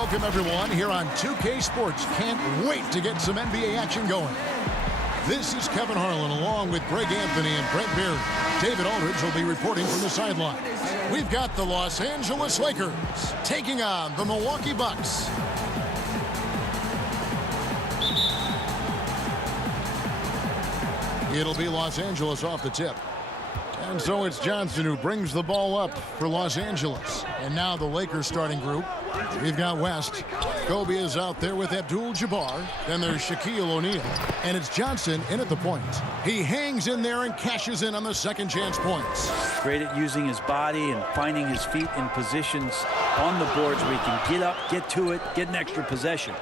Welcome, everyone, here on 2K Sports. Can't wait to get some NBA action going. This is Kevin Harlan along with Greg Anthony and Brent Beard. David Aldridge will be reporting from the sideline. We've got the Los Angeles Lakers taking on the Milwaukee Bucks. It'll be Los Angeles off the tip. And so it's Johnson who brings the ball up for Los Angeles. And now the Lakers starting group. We've got West. Kobe is out there with Abdul-Jabbar. Then there's Shaquille O'Neal. And it's Johnson in at the point. He hangs in there and cashes in on the second chance points. Great at using his body and finding his feet in positions on the boards where he can get up, get to it, get an extra possession.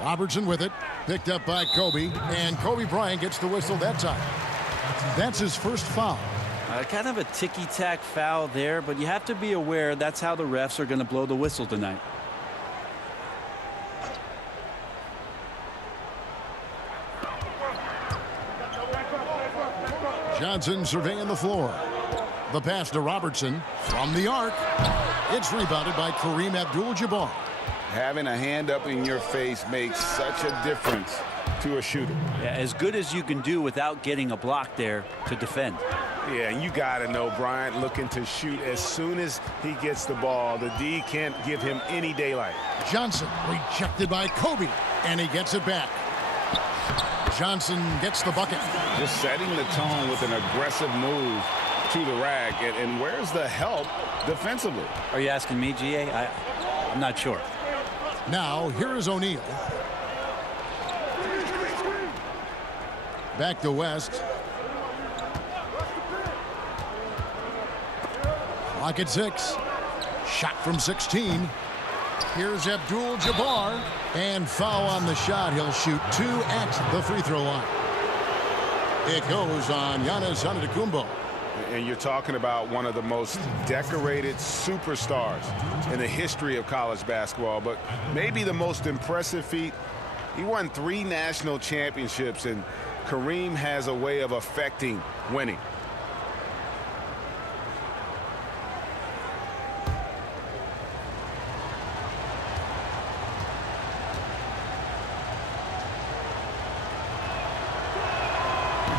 Robertson with it. Picked up by Kobe. And Kobe Bryant gets the whistle that time. That's his first foul. Kind of a ticky-tack foul there, but you have to be aware that's how the refs are going to blow the whistle tonight. Johnson surveying the floor. The pass to Robertson from the arc. It's rebounded by Kareem Abdul-Jabbar. Having a hand up in your face makes such a difference to a shooter. Yeah, as good as you can do without getting a block there to defend. Yeah, and you got to know Bryant looking to shoot as soon as he gets the ball. The D can't give him any daylight. Johnson rejected by Kobe, and he gets it back. Johnson gets the bucket. Just setting the tone with an aggressive move to the rack. And where's the help defensively? Are you asking me, GA? I'm not sure. Now, here is O'Neal. Back to West. Clock at 6. Shot from 16. Here's Abdul-Jabbar. And foul on the shot. He'll shoot 2 at the free throw line. It goes on Giannis Antetokounmpo. And you're talking about one of the most decorated superstars in the history of college basketball. But maybe the most impressive feat, he won 3 national championships, and Kareem has a way of affecting winning.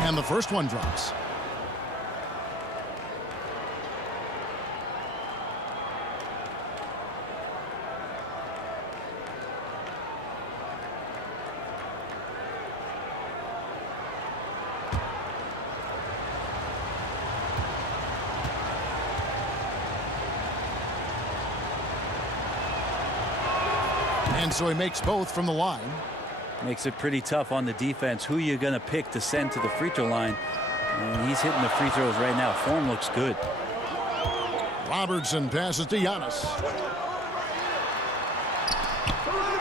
And the first one drops. And so he makes both from the line. Makes it pretty tough on the defense. Who you going to pick to send to the free throw line? And he's hitting the free throws right now. Form looks good. Robertson passes to Giannis.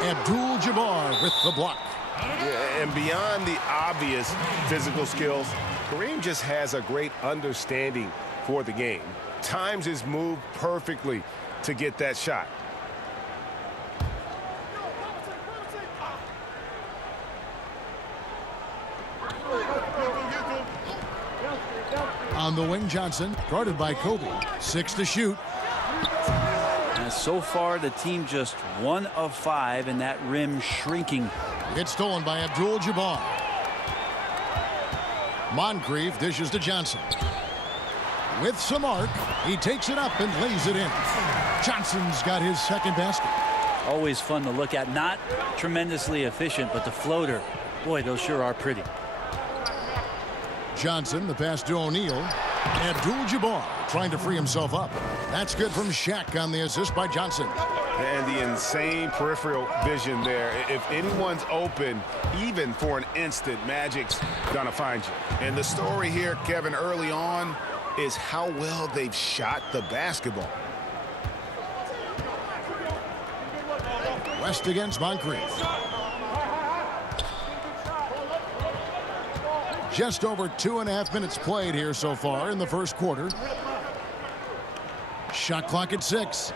Abdul-Jabbar with the block. Yeah, and beyond the obvious physical skills, Kareem just has a great understanding for the game. Times his move perfectly to get that shot. On the wing, Johnson, guarded by Kobe. 6 to shoot. And so far, the team just 1 of 5, and that rim shrinking. It's stolen by Abdul-Jabbar. Moncrief dishes to Johnson. With some arc, he takes it up and lays it in. Johnson's got his second basket. Always fun to look at. Not tremendously efficient, but the floater, boy, those sure are pretty. Johnson, the pass to O'Neal. Abdul-Jabbar trying to free himself up. That's good from Shaq on the assist by Johnson. And the insane peripheral vision there. If anyone's open, even for an instant, Magic's gonna find you. And the story here, Kevin, early on, is how well they've shot the basketball. West against Moncrief. Just over 2.5 minutes played here so far in the first quarter. Shot clock at 6.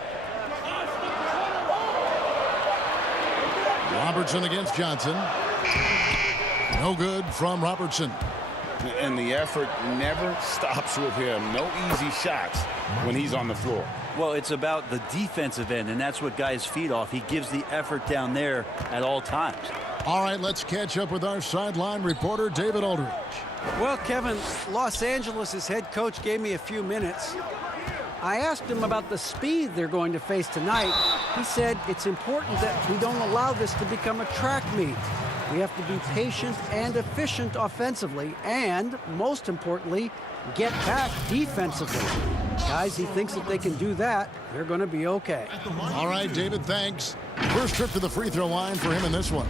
Robertson against Johnson. No good from Robertson. And the effort never stops with him. No easy shots when he's on the floor. Well, it's about the defensive end, and that's what guys feed off. He gives the effort down there at all times. All right, let's catch up with our sideline reporter, David Aldridge. Well, Kevin, Los Angeles' head coach gave me a few minutes. I asked him about the speed they're going to face tonight. He said it's important that we don't allow this to become a track meet. We have to be patient and efficient offensively, and most importantly, get back defensively. Guys, he thinks that they can do that, they're going to be okay. All right, David, thanks. First trip to the free throw line for him in this one.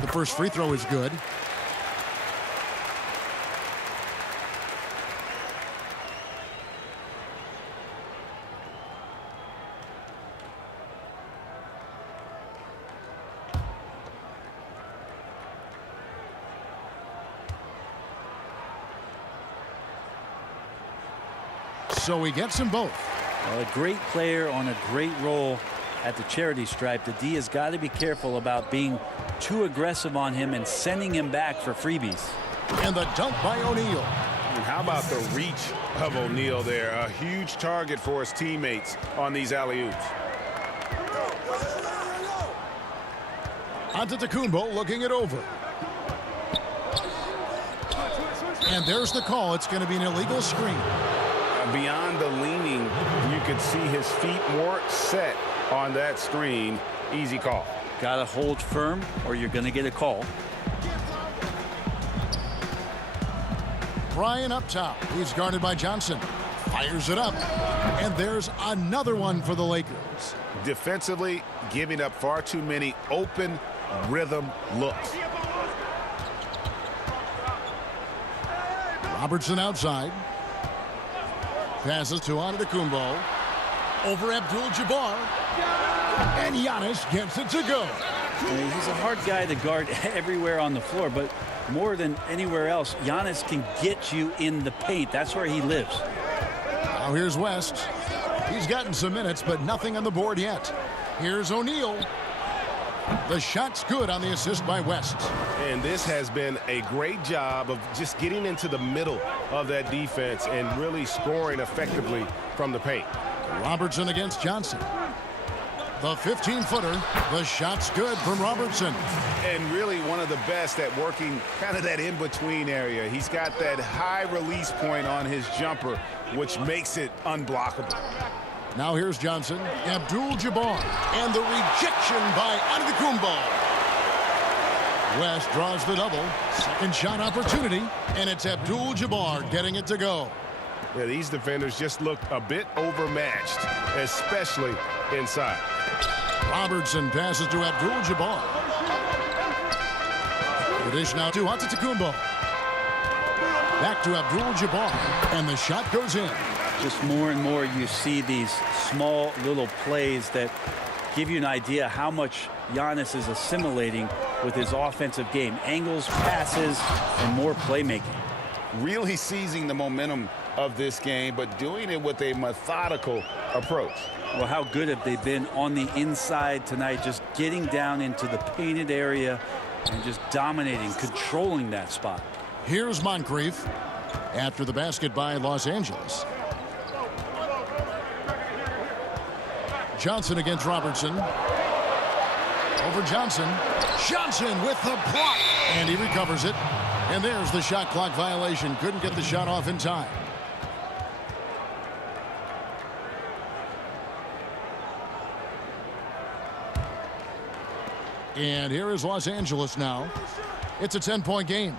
The first free throw is good. So he gets them both. Well, a great player on a great role at the charity stripe. The D has got to be careful about being too aggressive on him and sending him back for freebies. And the dunk by O'Neal. And how about the reach of O'Neal there? A huge target for his teammates on these alley-oops. Antetokounmpo looking it over. And there's the call. It's going to be an illegal screen. Beyond the leaning, you could see his feet more set on that screen. Easy call. Got to hold firm or you're going to get a call. Bryant up top. He's guarded by Johnson. Fires it up. And there's another one for the Lakers. Defensively, giving up far too many open rhythm looks. Robertson outside. Passes to Antetokounmpo. Over Abdul-Jabbar. And Giannis gets it to go. He's a hard guy to guard everywhere on the floor, but more than anywhere else, Giannis can get you in the paint. That's where he lives. Now here's West. He's gotten some minutes, but nothing on the board yet. Here's O'Neal. The shot's good on the assist by West. And this has been a great job of just getting into the middle of that defense and really scoring effectively from the paint. Robertson against Johnson. The 15-footer. The shot's good from Robertson. And really one of the best at working kind of that in-between area. He's got that high release point on his jumper, which makes it unblockable. Now here's Johnson. Abdul-Jabbar. And the rejection by Antetokounmpo. West draws the double. Second shot opportunity. And it's Abdul-Jabbar getting it to go. Yeah, these defenders just looked a bit overmatched, especially inside. Robertson passes to Abdul-Jabbar. The dish now to Antetokounmpo. Back to Abdul-Jabbar. And the shot goes in. Just more and more you see these small little plays that give you an idea how much Giannis is assimilating with his offensive game. Angles, passes, and more playmaking. Really seizing the momentum of this game, but doing it with a methodical approach. Well, how good have they been on the inside tonight, just getting down into the painted area and just dominating, controlling that spot. Here's Moncrief after the basket by Los Angeles. Johnson against Robertson. Over Johnson. Johnson with the block. And he recovers it. And there's the shot clock violation. Couldn't get the shot off in time. And here is Los Angeles now. It's a 10-point game.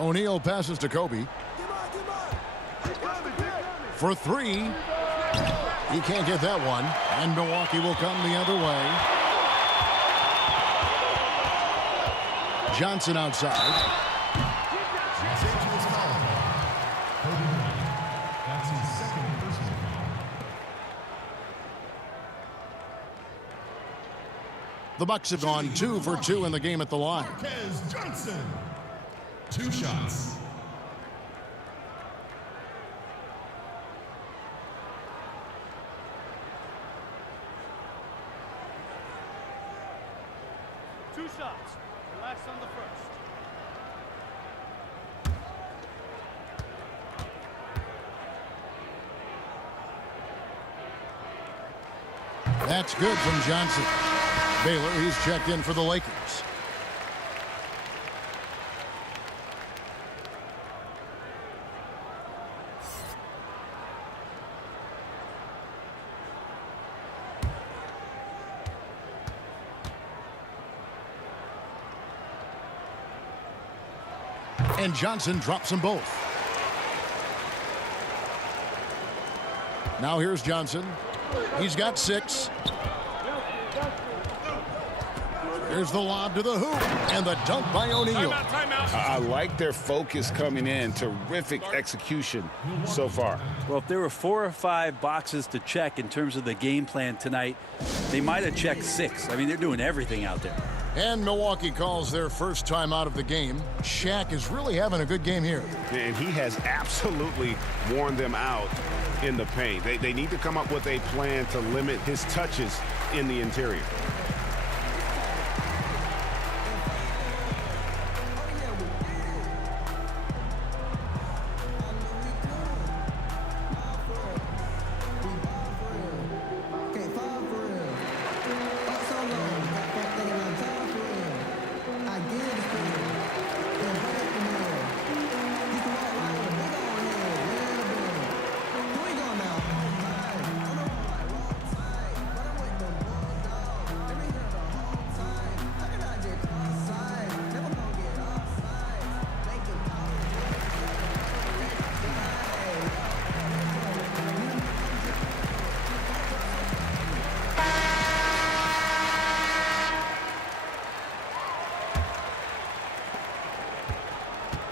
O'Neal passes to Kobe. For three. He can't get that one. And Milwaukee will come the other way. Johnson outside. The Bucks have gone 2 for 2 in the game at the line. Johnson. 2 shots. Relax on the first. That's good from Johnson. Baylor, he's checked in for the Lakers. And Johnson drops them both. Now here's Johnson. He's got 6. Here's the lob to the hoop. And the dunk by O'Neal. I like their focus coming in. Terrific execution so far. Well, if there were 4 or 5 boxes to check in terms of the game plan tonight, they might have checked 6. I mean, they're doing everything out there. And Milwaukee calls their first time out of the game. Shaq is really having a good game here. And he has absolutely worn them out in the paint. They need to come up with a plan to limit his touches in the interior.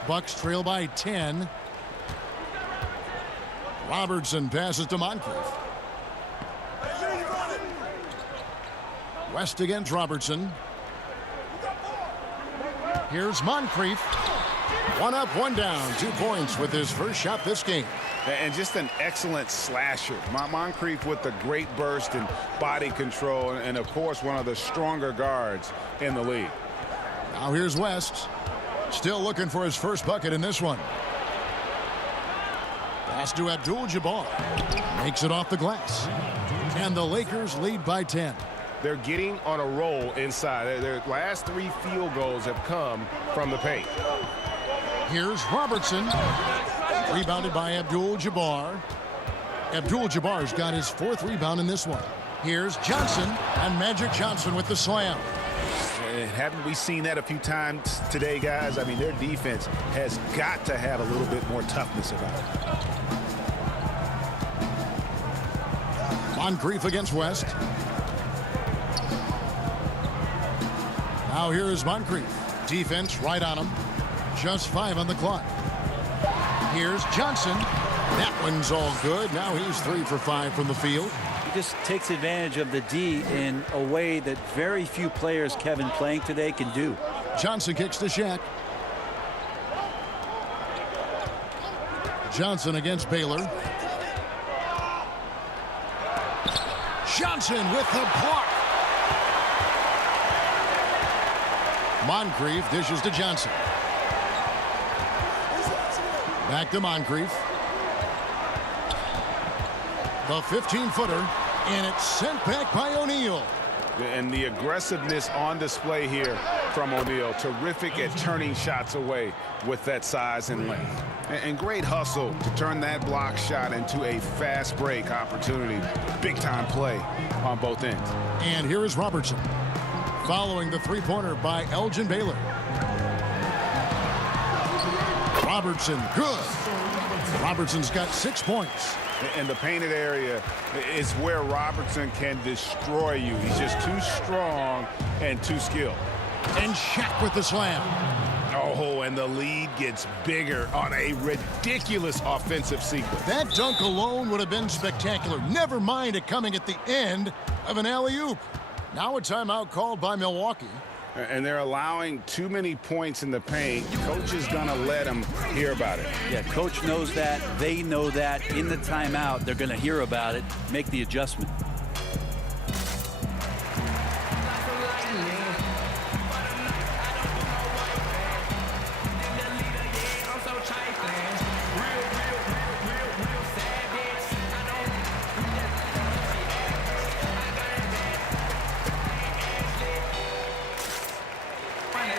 Bucks trail by 10. Robertson passes to Moncrief. West against Robertson. Here's Moncrief. 1 up, 1 down. 2 points with his first shot this game. And just an excellent slasher. Moncrief with the great burst and body control. And, of course, one of the stronger guards in the league. Now here's West. Still looking for his first bucket in this one. Pass to Abdul-Jabbar. Makes it off the glass. And the Lakers lead by 10. They're getting on a roll inside. Their last 3 field goals have come from the paint. Here's Robertson. Rebounded by Abdul-Jabbar. Abdul-Jabbar's got his 4th rebound in this one. Here's Johnson. And Magic Johnson with the slam. Haven't we seen that a few times today, guys? I mean, their defense has got to have a little bit more toughness about it. Moncrief against West. Now here is Moncrief. Defense right on him. Just 5 on the clock. Here's Johnson. That one's all good. Now he's 3 for 5 from the field. He just takes advantage of the D in a way that very few players, Kevin, playing today can do. Johnson kicks to Shaq. Johnson against Baylor. Johnson with the block. Moncrief dishes to Johnson. Back to Moncrief. The 15-footer, and it's sent back by O'Neal. And the aggressiveness on display here from O'Neal. Terrific at turning shots away with that size and length. And great hustle to turn that block shot into a fast break opportunity. Big-time play on both ends. And here is Robertson. Following the 3-pointer by Elgin Baylor. Robertson, good. Robertson's got 6 points. And the painted area is where Robertson can destroy you. He's just too strong and too skilled. And Shaq with the slam. Oh, and the lead gets bigger on a ridiculous offensive sequence. That dunk alone would have been spectacular. Never mind it coming at the end of an alley-oop. Now a timeout called by Milwaukee. And they're allowing too many points in the paint. Coach is going to let them hear about it. Yeah, coach knows that. They know that. In the timeout, they're going to hear about it, make the adjustment.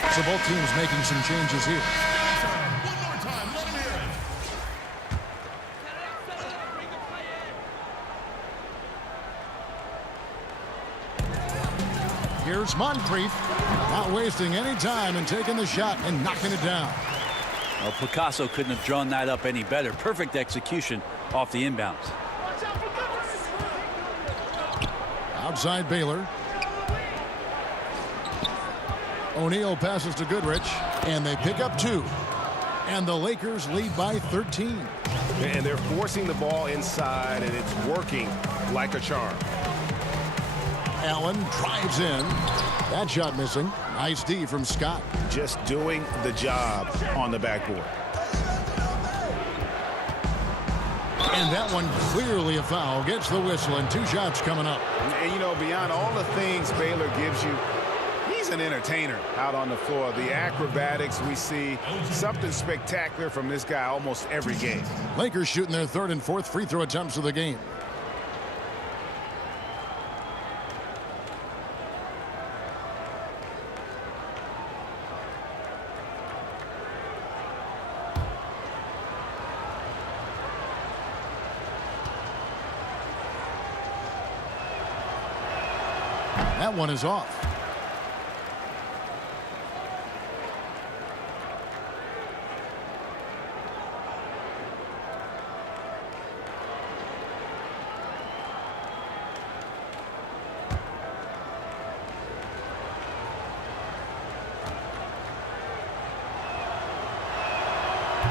So both teams making some changes here. One more time, let him hear it. Here's Moncrief, not wasting any time and taking the shot and knocking it down. Well, Picasso couldn't have drawn that up any better. Perfect execution off the inbounds. Outside Baylor. O'Neal passes to Goodrich, and they pick up 2. And the Lakers lead by 13. And they're forcing the ball inside, and it's working like a charm. Allen drives in. That shot missing. Nice D from Scott. Just doing the job on the backboard. And that one clearly a foul. Gets the whistle, and 2 shots coming up. And, you know, beyond all the things Baylor gives you, he's an entertainer out on the floor. The acrobatics we see, something spectacular from this guy almost every game. Lakers shooting their 3rd and 4th free throw attempts of the game. That one is off.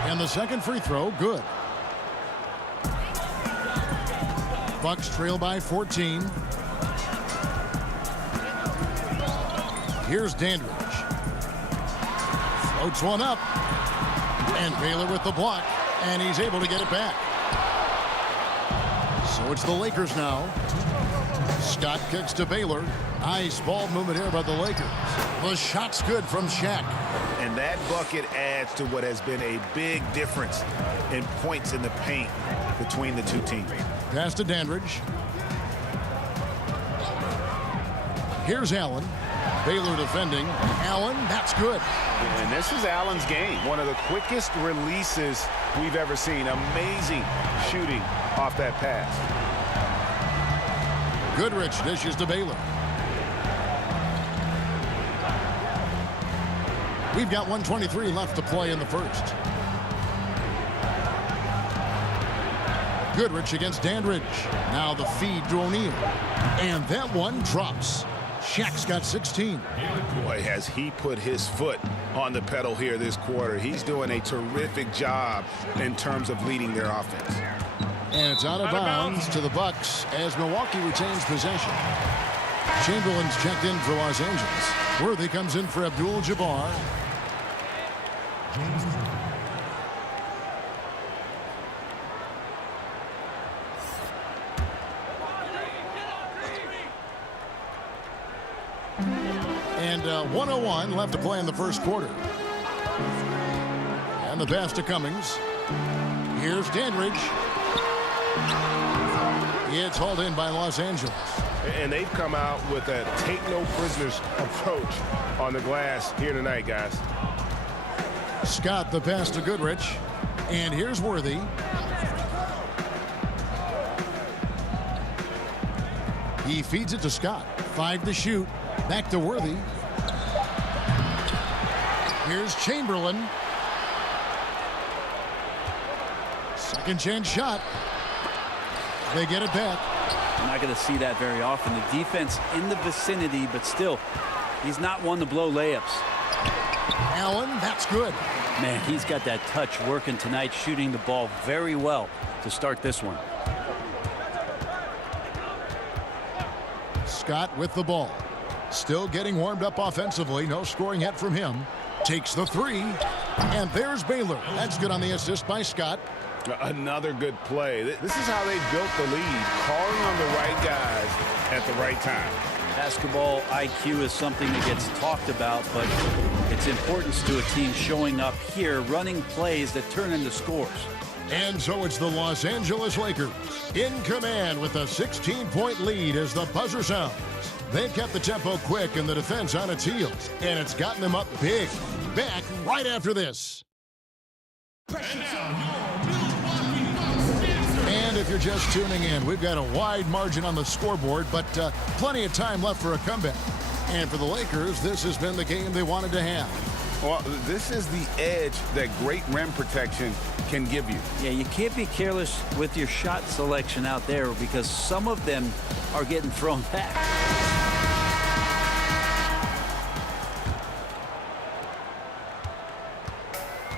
And the second free throw, good. Bucks trail by 14. Here's Dandridge. Floats one up. And Baylor with the block. And he's able to get it back. So it's the Lakers now. Scott kicks to Baylor. Nice ball movement here by the Lakers. The shot's good from Shaq. And that bucket adds to what has been a big difference in points in the paint between the two teams. Pass to Dandridge. Here's Allen. Baylor defending. Allen, that's good. And this is Allen's game. One of the quickest releases we've ever seen. Amazing shooting off that pass. Goodrich dishes to Baylor. We've got 1:23 left to play in the first. Goodrich against Dandridge. Now the feed to O'Neal. And that one drops. Shaq's got 16. Boy, has he put his foot on the pedal here this quarter. He's doing a terrific job in terms of leading their offense. And it's out of bounds to the Bucks as Milwaukee retains possession. Chamberlain's checked in for Los Angeles. Worthy comes in for Abdul-Jabbar. And 1:01 left to play in the first quarter. And the pass to Cummings. Here's Dandridge. It's hauled in by Los Angeles. And they've come out with a take-no-prisoners approach on the glass here tonight, guys. Scott the pass to Goodrich. And here's Worthy. He feeds it to Scott. 5 to shoot. Back to Worthy. Here's Chamberlain. Second chance shot. They get it back. I'm not going to see that very often. The defense in the vicinity, but still, he's not one to blow layups. Allen, that's good. Man, he's got that touch working tonight, shooting the ball very well to start this one. Scott with the ball. Still getting warmed up offensively. No scoring yet from him. Takes the three. And there's Baylor. That's good on the assist by Scott. Another good play. This is how they built the lead, calling on the right guys at the right time. Basketball IQ is something that gets talked about, but its importance to a team showing up here, running plays that turn into scores. And so it's the Los Angeles Lakers in command with a 16-point lead as the buzzer sounds. They've kept the tempo quick and the defense on its heels, and it's gotten them up big. Back right after this. And if you're just tuning in, we've got a wide margin on the scoreboard, but plenty of time left for a comeback. And for the Lakers, this has been the game they wanted to have. Well, this is the edge that great rim protection can give you. Yeah, you can't be careless with your shot selection out there because some of them are getting thrown back.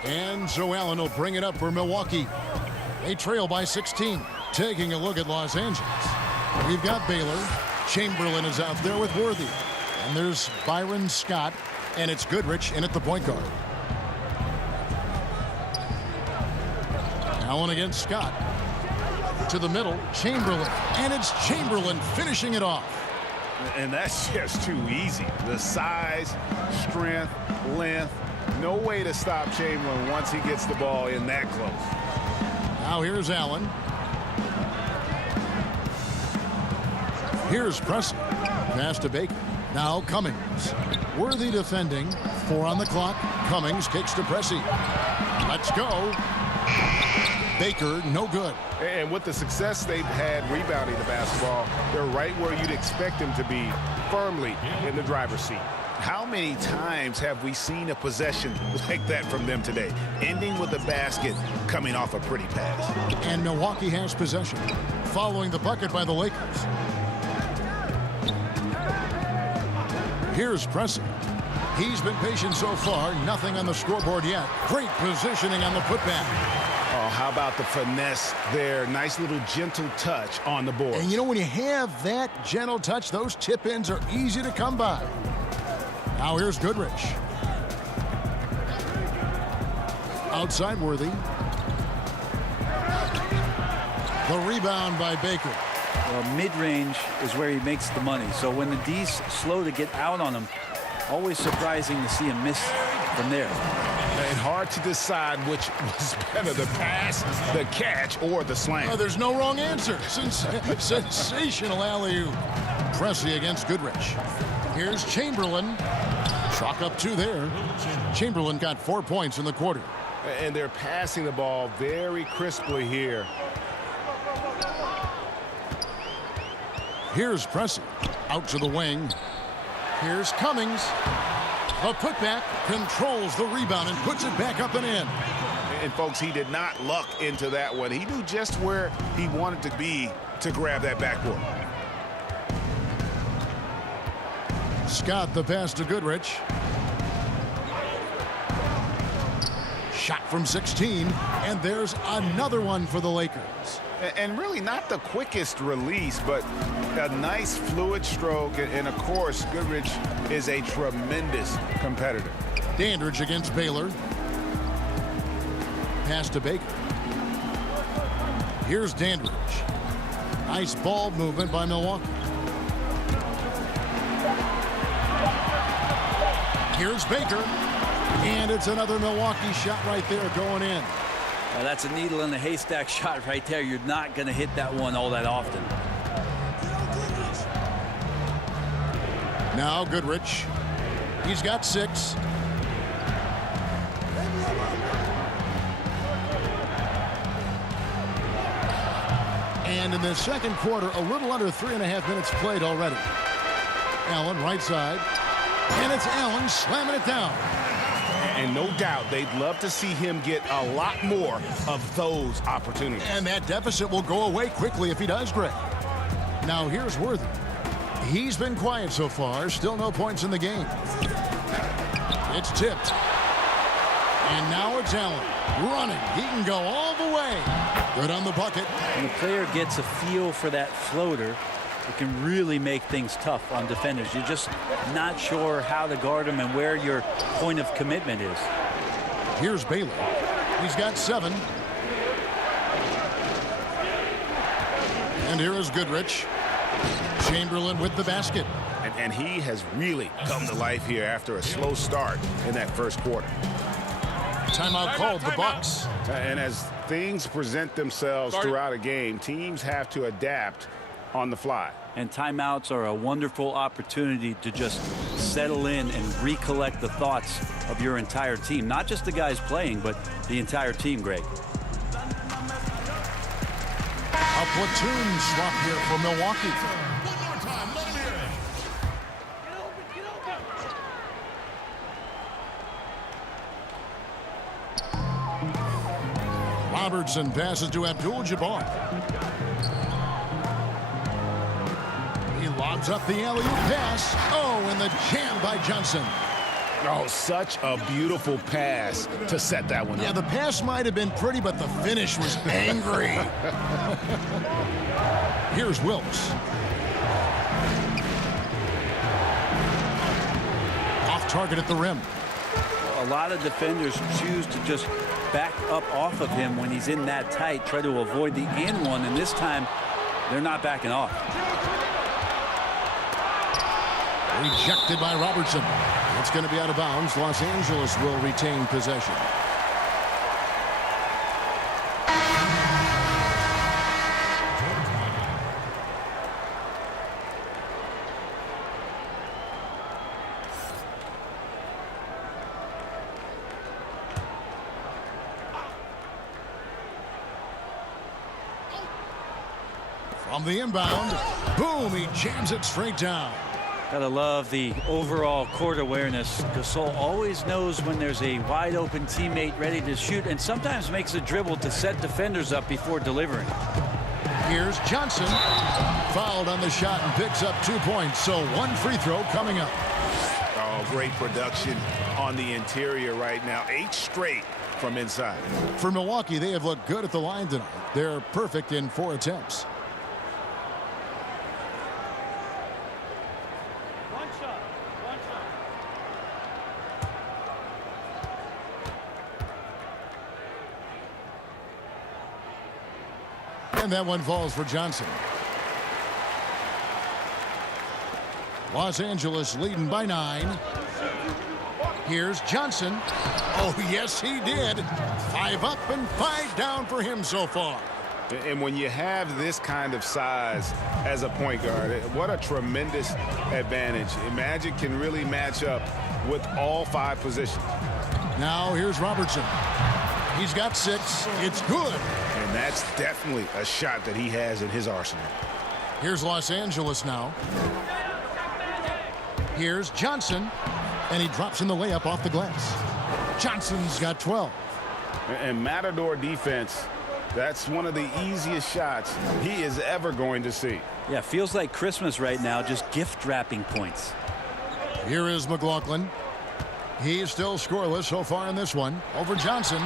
And so Allen will bring it up for Milwaukee. They trail by 16. Taking a look at Los Angeles. We've got Baylor. Chamberlain is out there with Worthy. And there's Byron Scott. And it's Goodrich in at the point guard. Allen against Scott. To the middle, Chamberlain. And it's Chamberlain finishing it off. And that's just too easy. The size, strength, length. No way to stop Chamberlain once he gets the ball in that close. Now here's Allen. Here's Pressey. Pass to Baker. Now Cummings. Worthy defending. 4 on the clock. Cummings kicks to Pressey. Let's go. Baker, no good. And with the success they've had rebounding the basketball, they're right where you'd expect them to be, firmly in the driver's seat. How many times have we seen a possession like that from them today, ending with a basket coming off a pretty pass? And Milwaukee has possession, following the bucket by the Lakers. Here's Pressey. He's been patient so far, nothing on the scoreboard yet. Great positioning on the putback. Oh, how about the finesse there? Nice little gentle touch on the board. And you know, when you have that gentle touch, those tip-ins are easy to come by. Now here's Goodrich. Outside Worthy. The rebound by Baker. Well, mid-range is where he makes the money. So when the D's slow to get out on him, always surprising to see him miss from there. And hard to decide which was better, the pass, the catch, or the slam. There's no wrong answer. Sensational alley-oop. Pressey against Goodrich. Here's Chamberlain. Chalk up 2 there. Chamberlain got 4 points in the quarter. And they're passing the ball very crisply here. Here's Pressey. Out to the wing. Here's Cummings. The putback controls the rebound and puts it back up and in. And folks, he did not luck into that one. He knew just where he wanted to be to grab that backboard. Scott the pass to Goodrich. Shot from 16, and there's another one for the Lakers. And really not the quickest release, but a nice fluid stroke. And of course, Goodrich is a tremendous competitor. Dandridge against Baylor. Pass to Baker. Here's Dandridge. Nice ball movement by Milwaukee. Here's Baker. And it's another Milwaukee shot right there going in. That's a needle in the haystack shot right there. You're not going to hit that one all that often. Now Goodrich. He's got 6. And in the second quarter, a little under 3.5 minutes played already. Allen right side. And it's Allen slamming it down. And no doubt they'd love to see him get a lot more of those opportunities. And that deficit will go away quickly if he does, Greg. Now here's Worthy. He's been quiet so far. Still no points in the game. It's tipped. And now it's Allen running. He can go all the way. Good on the bucket. When the player gets a feel for that floater, it can really make things tough on defenders. You're just not sure how to guard them and where your point of commitment is. Here's Bailey. He's got 7. And here is Goodrich. Chamberlain with the basket. And he has really come to life here after a slow start in that first quarter. Timeout called, the Bucks. And as things present themselves throughout a game, teams have to adapt on the fly. And timeouts are a wonderful opportunity to just settle in and recollect the thoughts of your entire team. Not just the guys playing, but the entire team, Greg. A platoon swap here for Milwaukee. One more time. Let him hear it. Robertson passes to Abdul-Jabbar. He lobs up the alley-oop pass. Oh, and the jam by Johnson. Oh, such a beautiful pass to set that one up. Yeah, the pass might have been pretty, but the finish was angry. Here's Wilkes. Off target at the rim. A lot of defenders choose to just back up off of him when he's in that tight, try to avoid the and one, and this time they're not backing off. Rejected by Robertson. It's going to be out of bounds. Los Angeles will retain possession. From the inbound, boom, he jams it straight down. Gotta love the overall court awareness. Gasol always knows when there's a wide open teammate ready to shoot, and sometimes makes a dribble to set defenders up before delivering. Here's Johnson. Fouled on the shot and picks up 2 points. So 1 free throw coming up. Oh, great production on the interior right now. 8 straight from inside. For Milwaukee, they have looked good at the line tonight. They're perfect in 4 attempts. And that one falls for Johnson. Los Angeles leading by 9. Here's Johnson. Oh, yes, he did. 5 up and 5 down for him so far. And when you have this kind of size as a point guard, what a tremendous advantage. Magic can really match up with all 5 positions. Now here's Robertson. He's got 6. It's good. And that's definitely a shot that he has in his arsenal. Here's Los Angeles now. Here's Johnson. And he drops in the layup off the glass. Johnson's got 12. And Matador defense, that's one of the easiest shots he is ever going to see. Yeah, feels like Christmas right now, just gift wrapping points. Here is McLaughlin. He's still scoreless so far in this one. Over Johnson.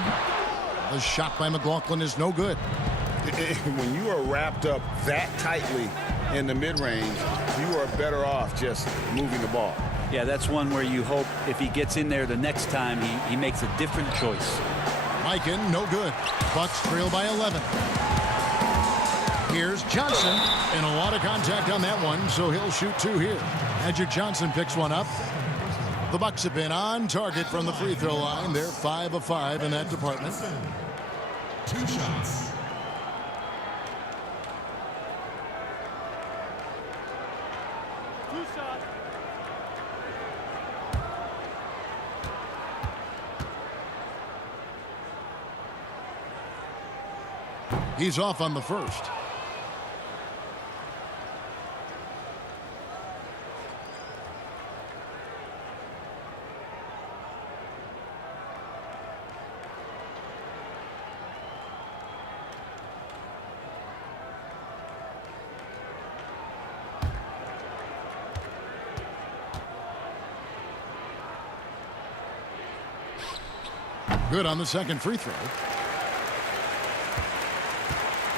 The shot by McLaughlin is no good. When you are wrapped up that tightly in the mid-range, you are better off just moving the ball. Yeah, that's one where you hope if he gets in there the next time, he makes a different choice. Mikan, no good. Bucks trail by 11. Here's Johnson, and a lot of contact on that one, so he'll shoot 2 here. Magic Johnson picks one up. The Bucks have been on target from the free throw line. They're 5 of 5 in that department. 2 shots. He's off on the first. Good on the second free throw.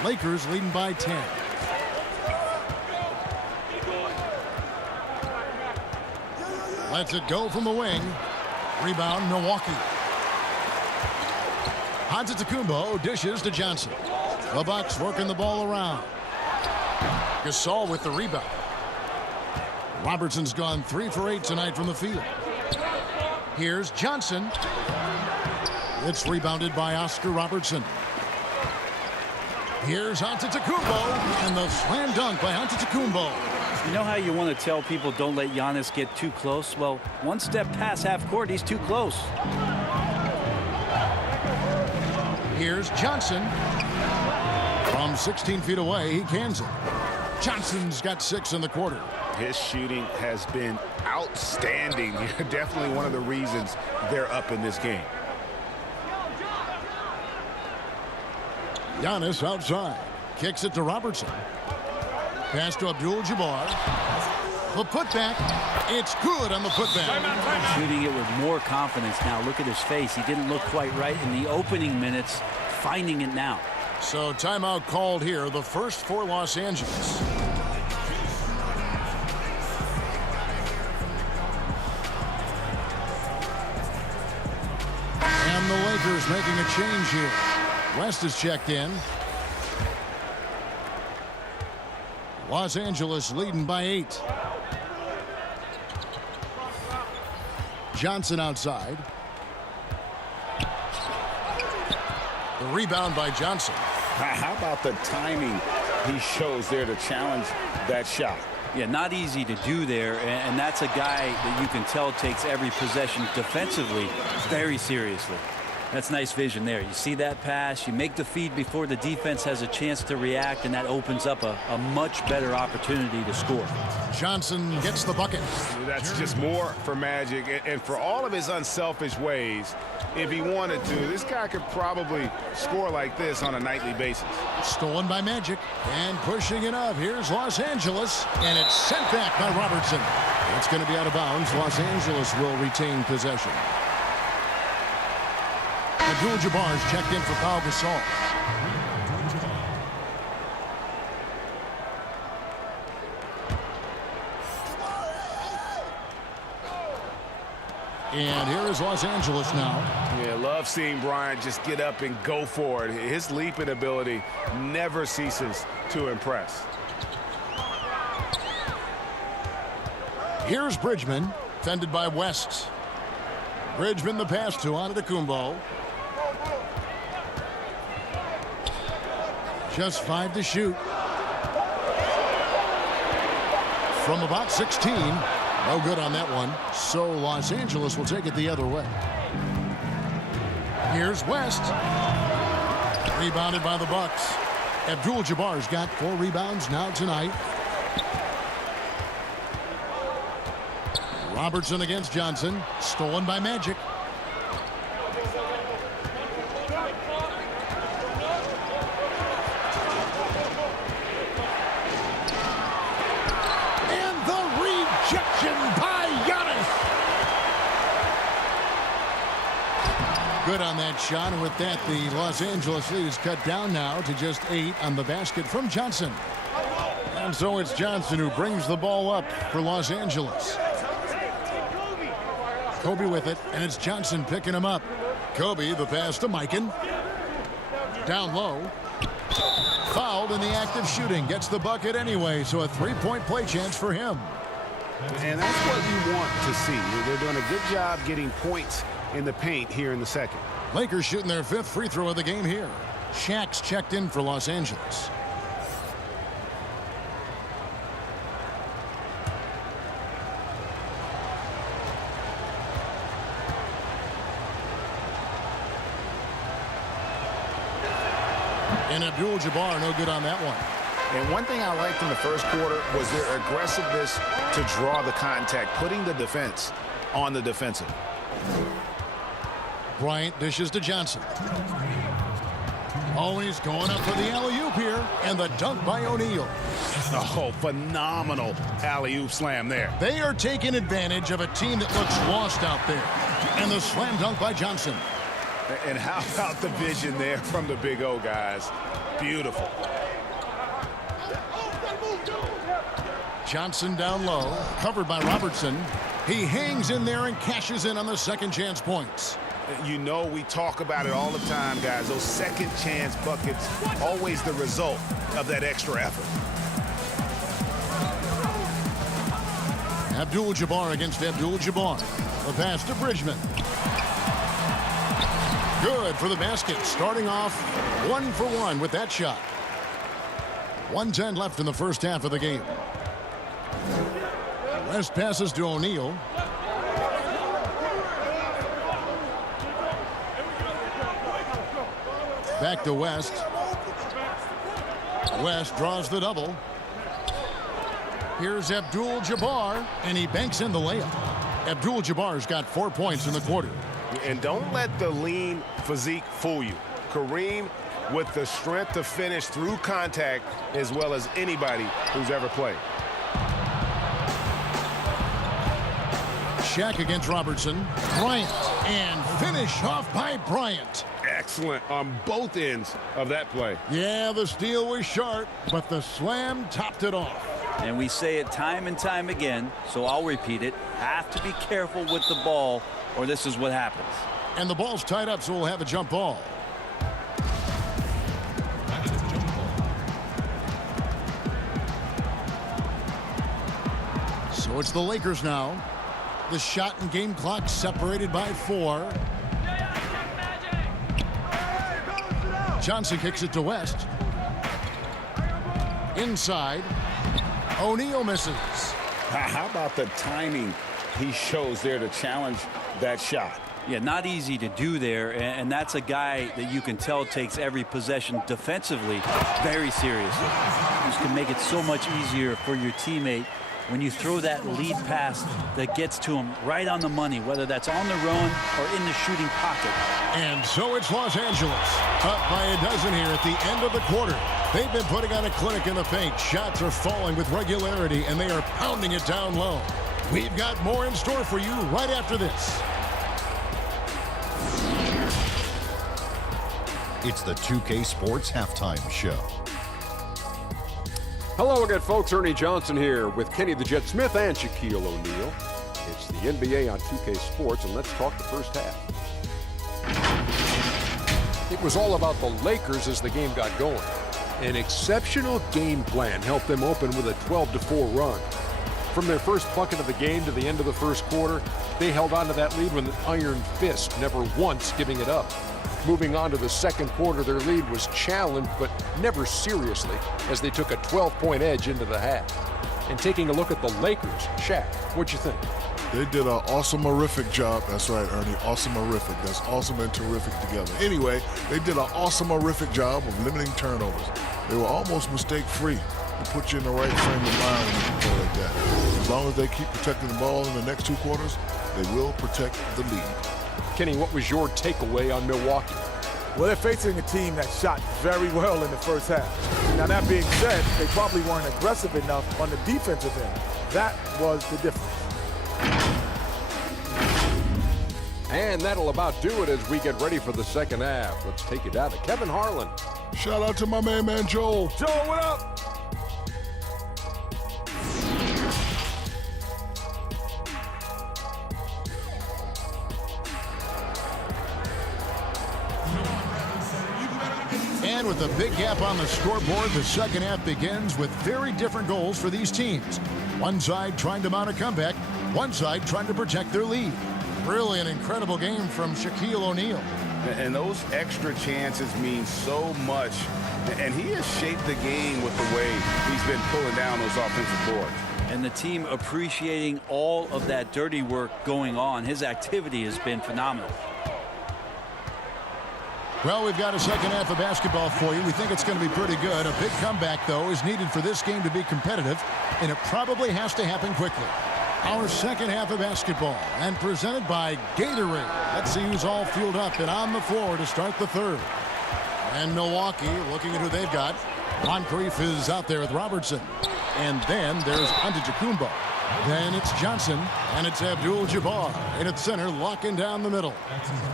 Lakers leading by 10. Lets it go from the wing. Rebound, Milwaukee. Antetokounmpo dishes to Johnson. The Bucks working the ball around. Gasol with the rebound. Robertson's gone 3 for 8 tonight from the field. Here's Johnson. It's rebounded by Oscar Robertson. Here's Antetokounmpo, and the slam dunk by Antetokounmpo. You know how you want to tell people don't let Giannis get too close? Well, one step past half court, he's too close. Here's Johnson. From 16 feet away, he cans it. Johnson's got 6 in the quarter. His shooting has been outstanding. Definitely one of the reasons they're up in this game. Giannis outside. Kicks it to Robertson. Pass to Abdul-Jabbar. The putback. It's good on the putback. Shooting it with more confidence now. Look at his face. He didn't look quite right in the opening minutes. Finding it now. So timeout called here. The first for Los Angeles. And the Lakers making a change here. West is checked in. Los Angeles leading by 8. Johnson outside. The rebound by Johnson. How about the timing he shows there to challenge that shot? Yeah, not easy to do there, and that's a guy that you can tell takes every possession defensively very seriously. That's nice vision there. You see that pass, you make the feed before the defense has a chance to react, and that opens up a much better opportunity to score. Johnson gets the bucket. That's just more for Magic, and for all of his unselfish ways, if he wanted to, this guy could probably score like this on a nightly basis. Stolen by Magic, and pushing it up. Here's Los Angeles, and it's sent back by Robertson. It's going to be out of bounds. Los Angeles will retain possession. Abdul-Jabbar's checked in for Pau Gasol. And here is Los Angeles now. Yeah, love seeing Bryant just get up and go for it. His leaping ability never ceases to impress. Here's Bridgman, fended by West. Bridgman the pass to Antetokounmpo. Just 5 to shoot. From about 16. No good on that one. So Los Angeles will take it the other way. Here's West. Rebounded by the Bucks. Abdul-Jabbar's got 4 rebounds now tonight. Robertson against Johnson. Stolen by Magic. By Giannis. Good on that shot, and with that, the Los Angeles lead is cut down now to just 8 on the basket from Johnson. And so it's Johnson who brings the ball up for Los Angeles. Kobe with it, and it's Johnson picking him up. Kobe, the pass to Mikan. Down low. Fouled in the act of shooting. Gets the bucket anyway, so a 3-point play chance for him. And that's what you want to see. They're doing a good job getting points in the paint here in the second. Lakers shooting their 5th free throw of the game here. Shaq's checked in for Los Angeles. And Abdul-Jabbar no good on that one. And one thing I liked in the first quarter was their aggressiveness to draw the contact, putting the defense on the defensive. Bryant dishes to Johnson. Oh, he's going up for the alley-oop here, and the dunk by O'Neal. Oh, phenomenal alley-oop slam there. They are taking advantage of a team that looks lost out there. And the slam dunk by Johnson. And how about the vision there from the Big O guys? Beautiful. Johnson down low, covered by Robertson. He hangs in there and cashes in on the second chance points. You know, we talk about it all the time, guys. Those second chance buckets, always the result of that extra effort. Abdul-Jabbar against Abdul-Jabbar. The pass to Bridgman. Good for the basket. Starting off 1 for 1 with that shot. 1:10 left in the first half of the game. West passes to O'Neal. Back to West. West draws the double. Here's Abdul-Jabbar, and he banks in the layup. Abdul-Jabbar's got 4 points in the quarter. And don't let the lean physique fool you. Kareem with the strength to finish through contact as well as anybody who's ever played. Shaq against Robertson. Bryant, and finish off by Bryant. Excellent on both ends of that play. Yeah, the steal was sharp, but the slam topped it off. And we say it time and time again, so I'll repeat it. Have to be careful with the ball, or this is what happens. And the ball's tied up, so we'll have a jump ball. So it's the Lakers now. The shot and game clock separated by 4. Johnson kicks it to West. Inside. O'Neal misses. How about the timing he shows there to challenge that shot? Yeah, not easy to do there, and that's a guy that you can tell takes every possession defensively very seriously. This can make it so much easier for your teammate when you throw that lead pass that gets to him right on the money, whether that's on the run or in the shooting pocket. And so it's Los Angeles, up by a dozen here at the end of the quarter. They've been putting on a clinic in the paint. Shots are falling with regularity, and they are pounding it down low. We've got more in store for you right after this. It's the 2K Sports Halftime Show. Hello again, folks. Ernie Johnson here with Kenny the Jet Smith and Shaquille O'Neal. It's the NBA on 2K Sports, and let's talk the first half. It was all about the Lakers as the game got going. An exceptional game plan helped them open with a 12-4 run. From their first bucket of the game to the end of the first quarter, they held on to that lead with an iron fist, never once giving it up. Moving on to the second quarter, their lead was challenged, but never seriously, as they took a 12-point edge into the half. And taking a look at the Lakers, Shaq, what'd you think? They did an awesome-erific job. That's right, Ernie, awesome-erific. That's awesome and terrific together. Anyway, they did an awesome-erific job of limiting turnovers. They were almost mistake-free to put you in the right frame of mind when you play like that. As long as they keep protecting the ball in the next 2 quarters, they will protect the lead. Kenny, what was your takeaway on Milwaukee? Well, they're facing a team that shot very well in the first half. Now, that being said, they probably weren't aggressive enough on the defensive end. That was the difference. And that'll about do it as we get ready for the second half. Let's take it down to Kevin Harlan. Shout out to my man Joel. Joel, what up? And with a big gap on the scoreboard, the second half begins with very different goals for these teams. One side trying to mount a comeback, one side trying to protect their lead. Really an incredible game from Shaquille O'Neal. And those extra chances mean so much. And he has shaped the game with the way he's been pulling down those offensive boards. And the team appreciating all of that dirty work going on. His activity has been phenomenal. Well, we've got a second half of basketball for you. We think it's going to be pretty good. A big comeback, though, is needed for this game to be competitive, and it probably has to happen quickly. Our second half of basketball, and presented by Gatorade. Let's see who's all fueled up and on the floor to start the third. And Milwaukee, looking at who they've got. Moncrief is out there with Robertson. And then there's Antetokounmpo. Then it's Johnson, and it's Abdul-Jabbar in at center, locking down the middle.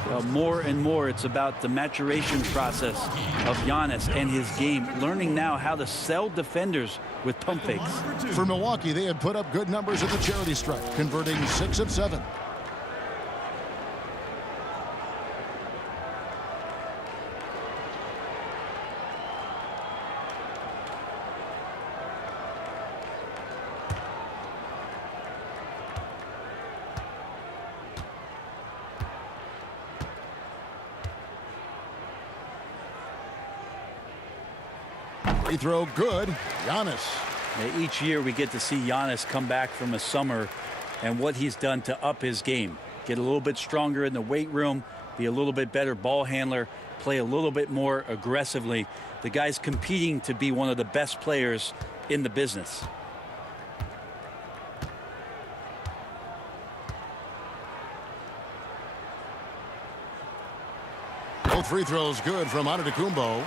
Well, more and more, it's about the maturation process of Giannis and his game, learning now how to sell defenders with pump fakes. For Milwaukee, they have put up good numbers at the charity stripe, converting 6 of 7. Free throw good. Giannis. Each year we get to see Giannis come back from a summer and what he's done to up his game. Get a little bit stronger in the weight room, be a little bit better ball handler, play a little bit more aggressively. The guy's competing to be one of the best players in the business. Both free throws good from Antetokounmpo.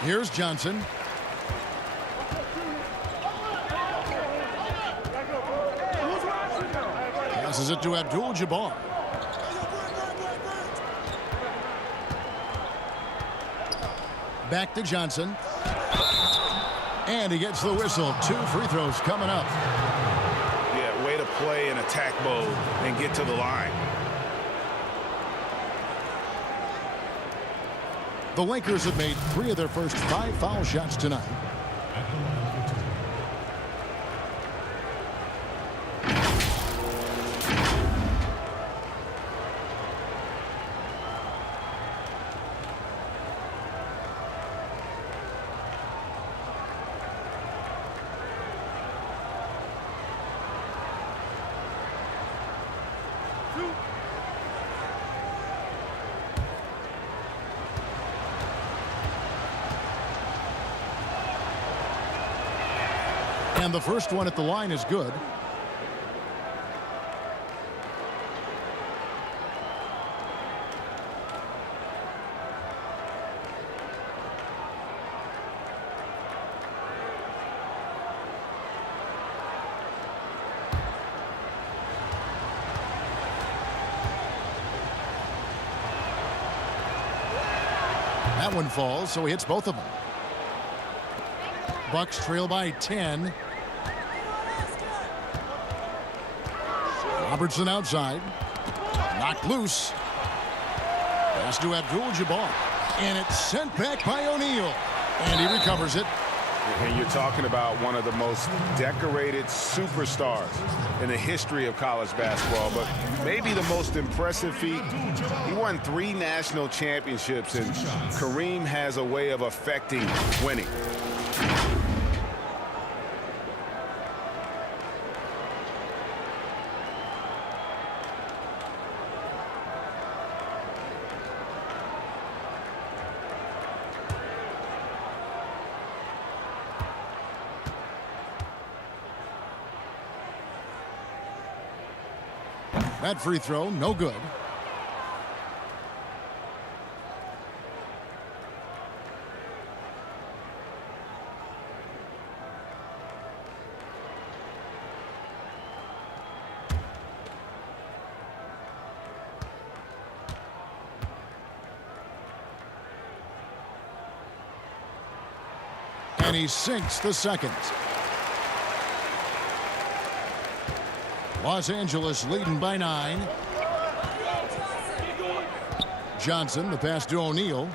Here's Johnson. Passes it to Abdul-Jabbar. Back to Johnson. And he gets the whistle. 2 free throws coming up. Yeah, way to play in attack mode and get to the line. The Lakers have made 3 of their first 5 foul shots tonight. And the first one at the line is good. That one falls, so he hits both of them. Bucks trail by 10. Robertson outside. Knocked loose. Pass to Abdul-Jabbar. And it's sent back by O'Neal. And he recovers it. And you're talking about one of the most decorated superstars in the history of college basketball, but maybe the most impressive feat. He won 3 national championships, and Kareem has a way of affecting winning. That free throw, no good. And he sinks the second. Los Angeles leading by 9. Johnson, the pass to O'Neal.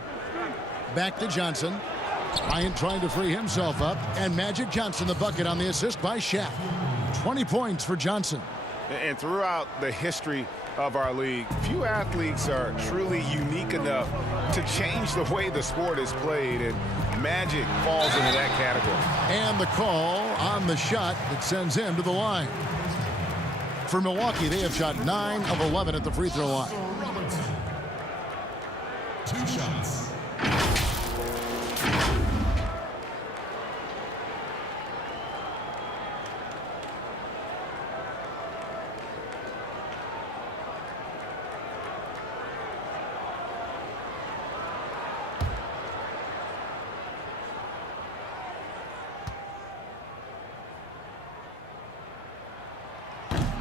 Back to Johnson. Bryant trying to free himself up. And Magic Johnson, the bucket on the assist by Shaq. 20 points for Johnson. And throughout the history of our league, few athletes are truly unique enough to change the way the sport is played, and Magic falls into that category. And the call on the shot that sends him to the line. For Milwaukee, they have shot 9 of 11 at the free throw line. 2 shots.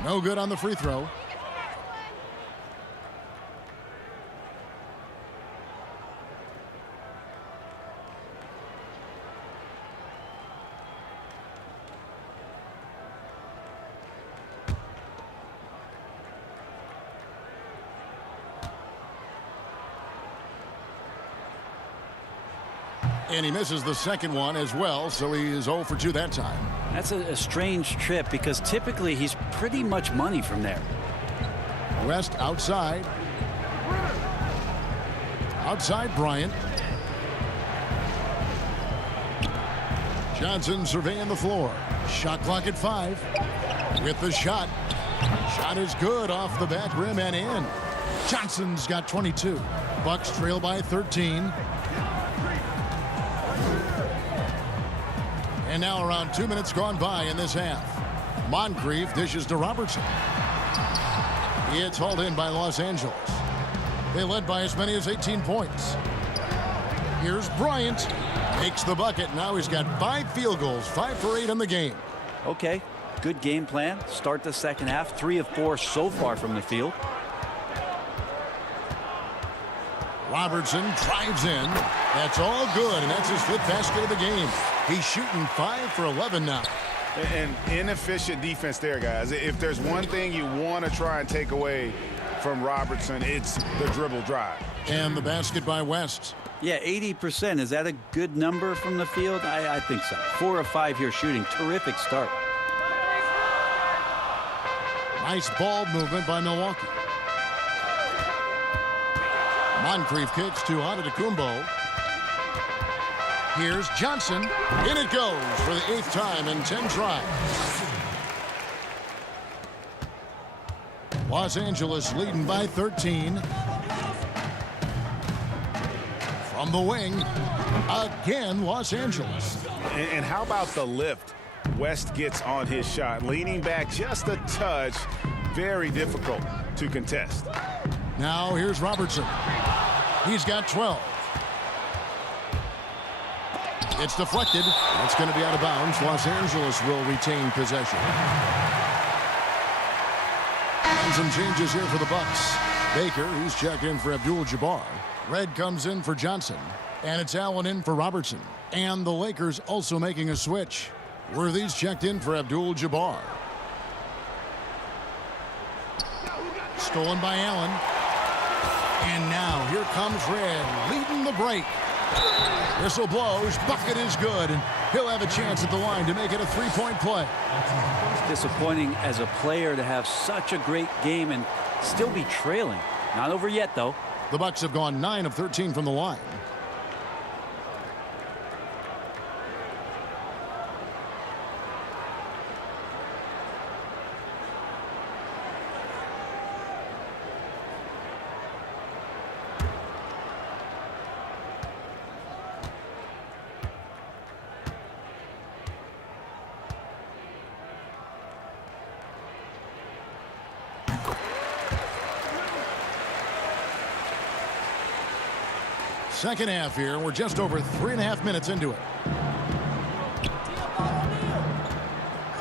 No good on the free throw. And he misses the second one as well, so he is 0 for 2 that time. That's a strange trip because typically he's pretty much money from there. West outside. Outside Bryant. Johnson surveying the floor. Shot clock at 5. With the shot. Shot is good off the back rim and in. Johnson's got 22. Bucks trail by 13. And now around 2 minutes gone by in this half. Moncrief dishes to Robertson. It's hauled in by Los Angeles. They led by as many as 18 points. Here's Bryant. Makes the bucket. Now he's got 5 field goals, 5 for 8 in the game. Okay, good game plan. Start the second half. 3 of 4 so far from the field. Robertson drives in. That's all good, and that's his 5th basket of the game. He's shooting 5 for 11 now. And inefficient defense there, guys. If there's one thing you want to try and take away from Robertson, it's the dribble drive. And the basket by West. Yeah, 80%. Is that a good number from the field? I think so. 4 of 5 here shooting. Terrific start. Nice ball movement by Milwaukee. Moncrief kicks to Antetokounmpo. Here's Johnson. In it goes for the 8th time in 10 tries. Los Angeles leading by 13. From the wing, again, Los Angeles. And how about the lift West gets on his shot? Leaning back just a touch. Very difficult to contest. Now here's Robertson. He's got 12. It's deflected. That's going to be out of bounds. Los Angeles will retain possession. And some changes here for the Bucks. Baker, he's checked in for Abdul-Jabbar. Red comes in for Johnson. And it's Allen in for Robertson. And the Lakers also making a switch. Worthy's checked in for Abdul-Jabbar. Stolen by Allen. And now here comes Red leading the break. Whistle blows. Bucket is good. And he'll have a chance at the line to make it a 3-point play. It's disappointing as a player to have such a great game and still be trailing. Not over yet, though. The Bucks have gone 9 of 13 from the line. Second half here. We're just over 3.5 minutes into it.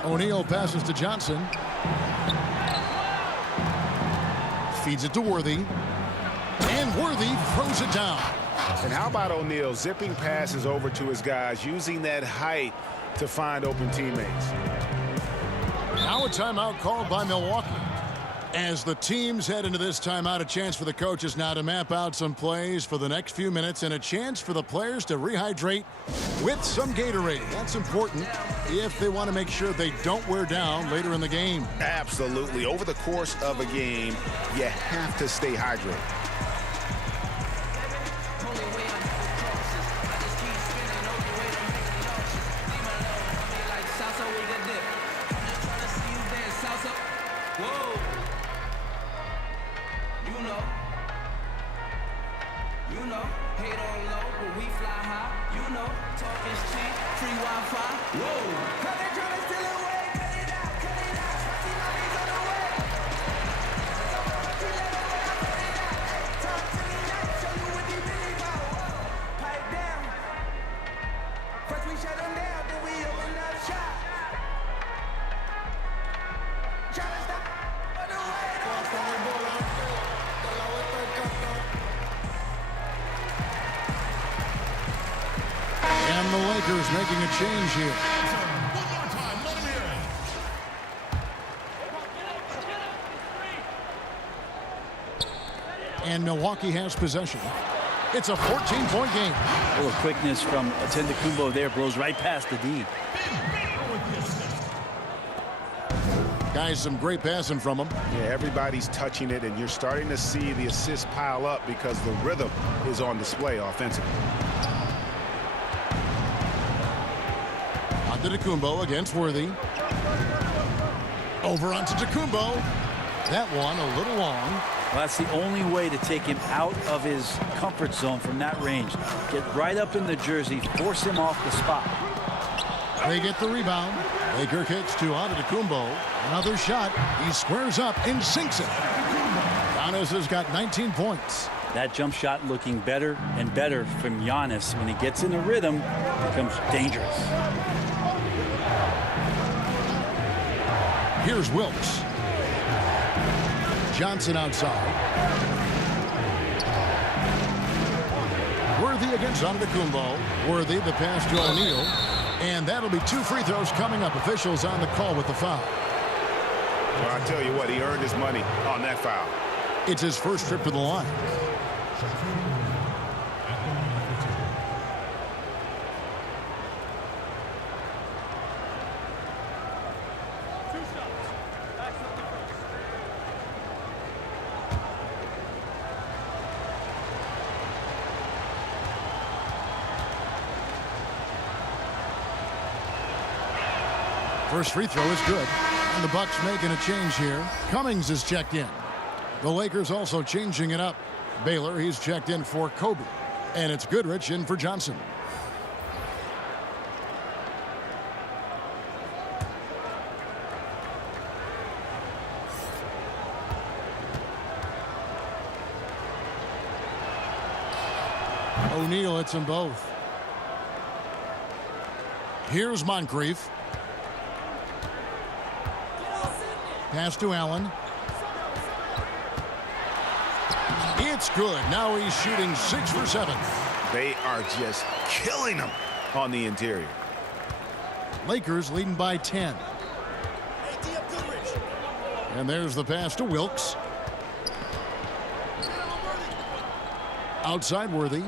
O'Neal passes to Johnson. Feeds it to Worthy. And Worthy throws it down. And how about O'Neal zipping passes over to his guys, using that height to find open teammates. Now a timeout called by Milwaukee. As the teams head into this timeout, a chance for the coaches now to map out some plays for the next few minutes and a chance for the players to rehydrate with some Gatorade. That's important if they want to make sure they don't wear down later in the game. Absolutely. Over the course of a game, you have to stay hydrated. Trying to stop. Lakers making a change here. One more time. Let him hear it. And Milwaukee has possession. It's a 14-point game. A little quickness from Antetokounmpo there, blows right past the D. Guys, some great passing from him. Yeah, everybody's touching it, and you're starting to see the assists pile up because the rhythm is on display offensively. Antetokounmpo against Worthy. Over onto Antetokounmpo. That one a little long. Well, that's the only way to take him out of his comfort zone from that range. Get right up in the jersey, force him off the spot. They get the rebound. Laker kicks to Antetokounmpo. Another shot. He squares up and sinks it. Giannis has got 19 points. That jump shot looking better and better from Giannis. When he gets in the rhythm, it becomes dangerous. Here's Wilkes. Johnson outside. Worthy against Antetokounmpo. Worthy, the pass to O'Neal. And that'll be 2 free throws coming up. Officials on the call with the foul. Well, I tell you what, he earned his money on that foul. It's his first trip to the line. First free throw is good. And the Bucks making a change here. Cummings is checked in. The Lakers also changing it up. Baylor, he's checked in for Kobe. And it's Goodrich in for Johnson. O'Neal hits them both. Here's Moncrief. Pass to Allen. It's good. Now he's shooting 6 for 7. They are just killing him on the interior. Lakers leading by 10. And there's the pass to Wilkes. Outside Worthy.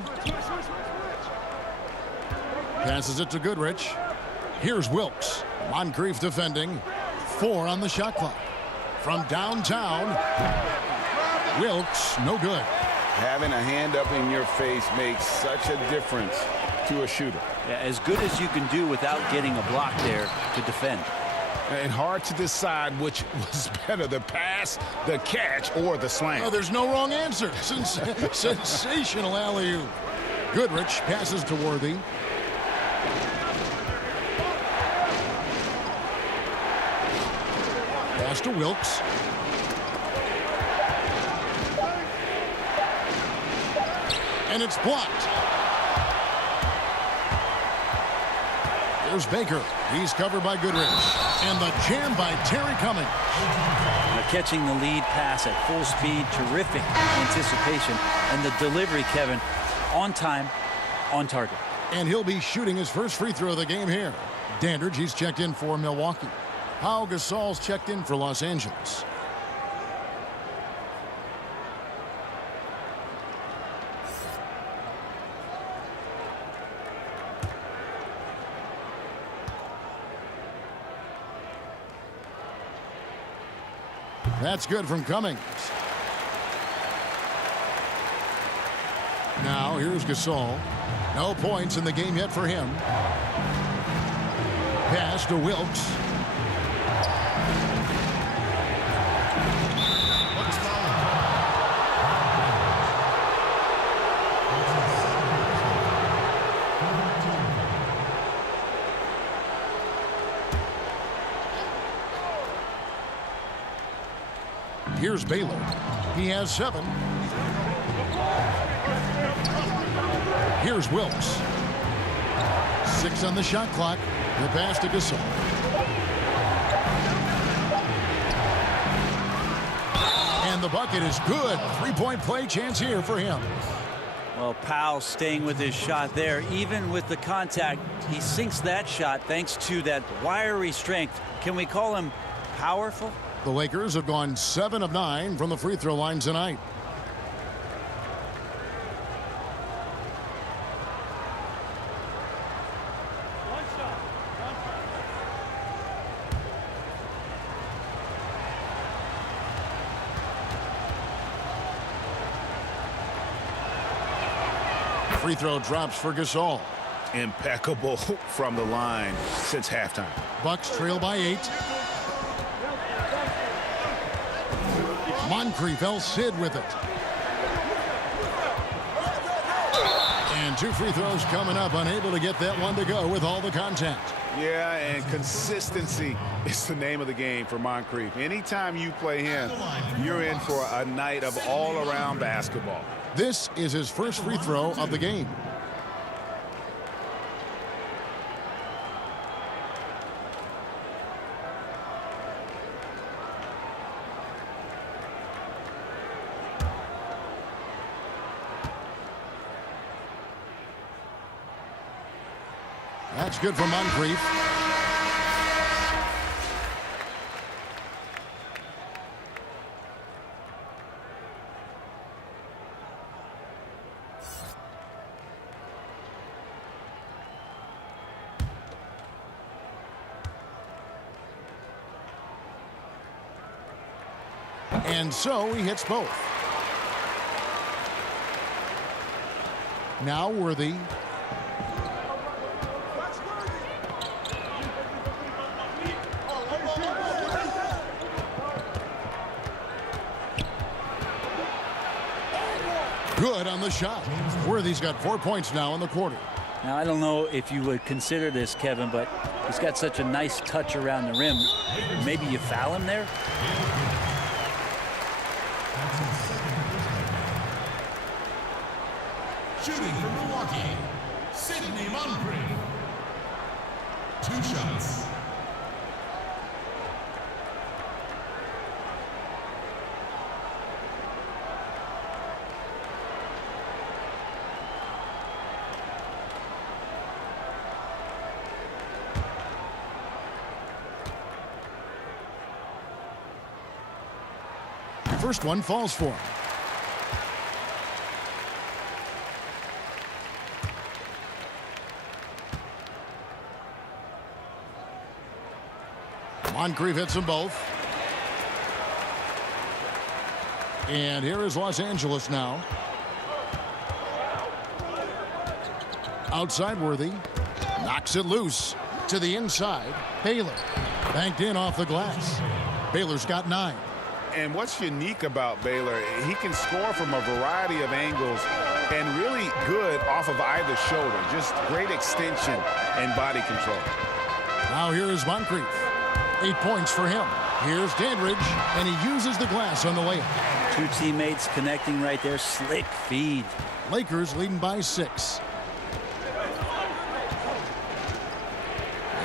Passes it to Goodrich. Here's Wilkes. Moncrief defending. 4 on the shot clock. From downtown, Wilkes, no good. Having a hand up in your face makes such a difference to a shooter. Yeah, as good as you can do without getting a block there to defend. And hard to decide which was better, the pass, the catch, or the slam. Oh, there's no wrong answer. Sensational alley-oop. Goodrich passes to Worthy. Pass to Wilkes. And it's blocked. There's Baker. He's covered by Goodrich. And the jam by Terry Cummings. Now catching the lead pass at full speed, terrific anticipation. And the delivery, Kevin, on time, on target. And he'll be shooting his first free throw of the game here. Dandridge, he's checked in for Milwaukee. Pau Gasol's checked in for Los Angeles. That's good from Cummings. Now here's Gasol. No points in the game yet for him. Pass to Wilkes. Here's Baylor. He has 7. Here's Wilkes. 6 on the shot clock. The pass to Gasol. And the bucket is good. 3-point play chance here for him. Well, Powell staying with his shot there. Even with the contact, he sinks that shot thanks to that wiry strength. Can we call him powerful? The Lakers have gone 7 of 9 from the free throw line tonight. Free throw drops for Gasol. Impeccable from the line since halftime. Bucks trail by 8. Moncrief El-Cid with it. And 2 free throws coming up, unable to get that one to go with all the contact. Yeah, and consistency is the name of the game for Moncrief. Anytime you play him, you're in for a night of all-around basketball. This is his first free throw of the game. That's good for Moncrief. And so he hits both. Now Worthy. Good on the shot. Worthy's got 4 points now in the quarter. Now, I don't know if you would consider this, Kevin, but he's got such a nice touch around the rim. Maybe you foul him there? Shooting for Milwaukee, Sidney Moncrief. 2 shots. First one falls for him. Moncrief hits them both. And here is Los Angeles now. Outside Worthy. Knocks it loose to the inside. Baylor banked in off the glass. Baylor's got 9. And what's unique about Baylor, he can score from a variety of angles and really good off of either shoulder. Just great extension and body control. Now here is Moncrief. 8 points for him. Here's Dandridge, and he uses the glass on the layup. 2 teammates connecting right there. Slick feed. Lakers leading by 6.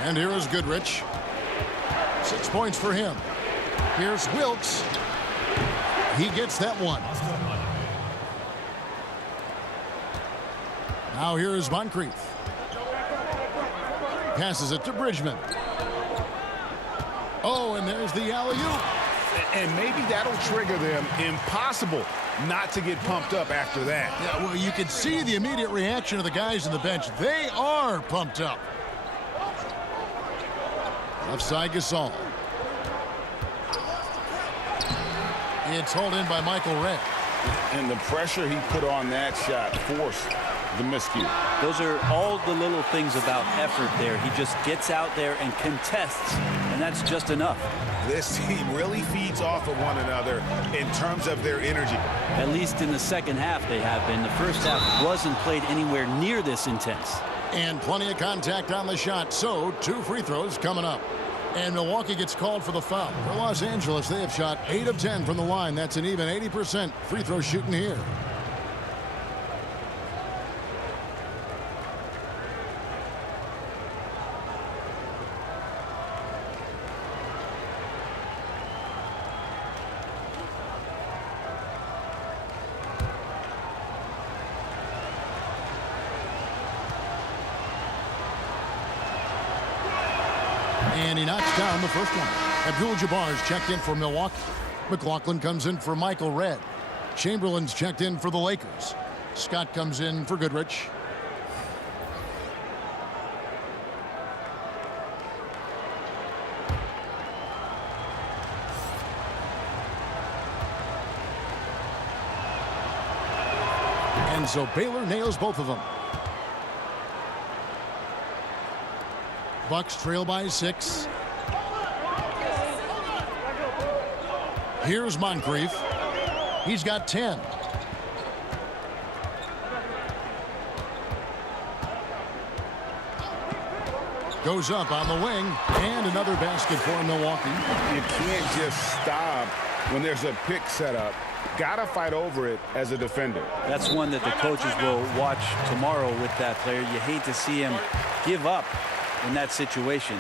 And here is Goodrich. 6 points for him. Here's Wilkes. He gets that one. Now here is Moncrief. Passes it to Bridgman. Oh, and there's the alley-oop. And maybe that'll trigger them. Impossible not to get pumped up after that. Yeah, well, you can see the immediate reaction of the guys on the bench. They are pumped up. Left side Gasol. It's hauled in by Michael Ray. And the pressure he put on that shot forced the miscue. Those are all the little things about effort there. He just gets out there and contests, and that's just enough. This team really feeds off of one another in terms of their energy. At least in the second half they have been. The first half wasn't played anywhere near this intense. And plenty of contact on the shot, so 2 free throws coming up. And Milwaukee gets called for the foul. For Los Angeles, they have shot 8 of 10 from the line. That's an even 80% free throw shooting here. And he knocks down the first one. Abdul-Jabbar's checked in for Milwaukee. McLaughlin comes in for Michael Redd. Chamberlain's checked in for the Lakers. Scott comes in for Goodrich. And so Baylor nails both of them. Bucks trail by 6. Here's Moncrief. He's got 10. Goes up on the wing, and another basket for Milwaukee. You can't just stop when there's a pick set up. Gotta fight over it as a defender. That's one that the coaches will watch tomorrow with that player. You hate to see him give up in that situation.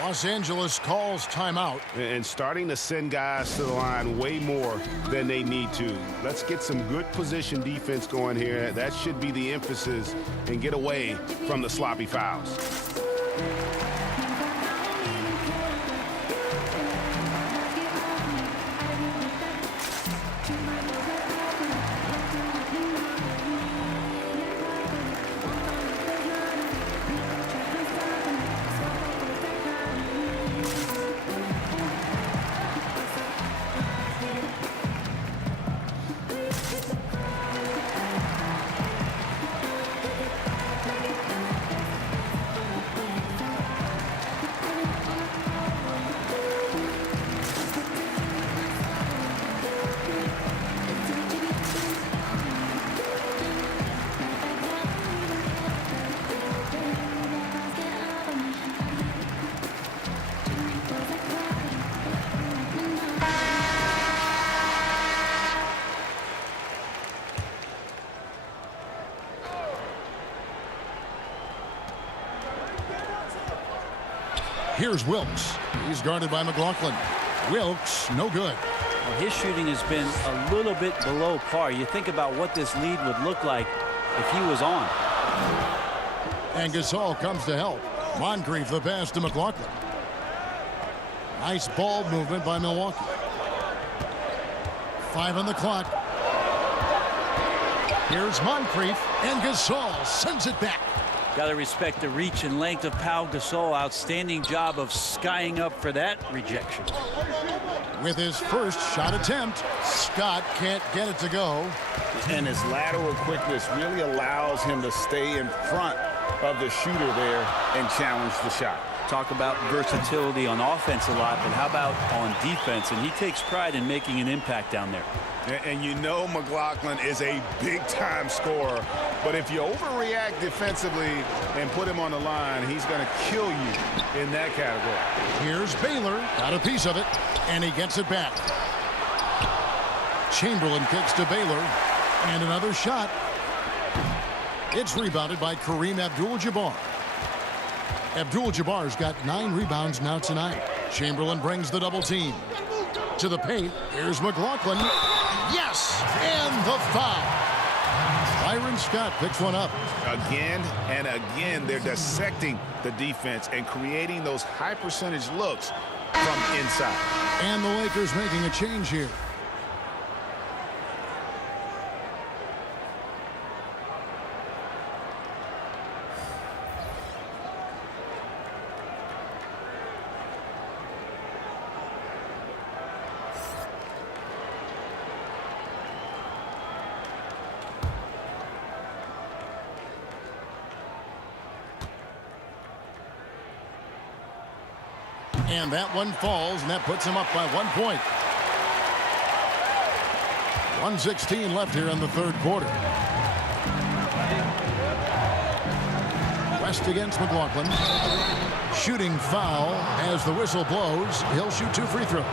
Los Angeles calls timeout. And starting to send guys to the line way more than they need to. Let's get some good position defense going here. That should be the emphasis, and get away from the sloppy fouls. Here's Wilkes. He's guarded by McLaughlin. Wilkes, no good. Well, his shooting has been a little bit below par. You think about what this lead would look like if he was on. And Gasol comes to help. Moncrief the pass to McLaughlin. Nice ball movement by Milwaukee. 5 on the clock. Here's Moncrief, and Gasol sends it back. Got to respect the reach and length of Pau Gasol. Outstanding job of skying up for that rejection. With his first shot attempt, Scott can't get it to go. And his lateral quickness really allows him to stay in front of the shooter there and challenge the shot. Talk about versatility on offense a lot, but how about on defense? And he takes pride in making an impact down there. And you know McLaughlin is a big-time scorer. But if you overreact defensively and put him on the line, he's going to kill you in that category. Here's Baylor. Got a piece of it, and he gets it back. Chamberlain kicks to Baylor. And another shot. It's rebounded by Kareem Abdul-Jabbar. Abdul-Jabbar's got 9 rebounds now tonight. Chamberlain brings the double team. To the paint, here's McLaughlin. Yes! And the foul. Byron Scott picks one up. Again and again, they're dissecting the defense and creating those high percentage looks from inside. And the Lakers making a change here. And that one falls, and that puts him up by 1 point. 1:16 left here in the third quarter. West against McLaughlin. Shooting foul as the whistle blows. He'll shoot 2 free throws.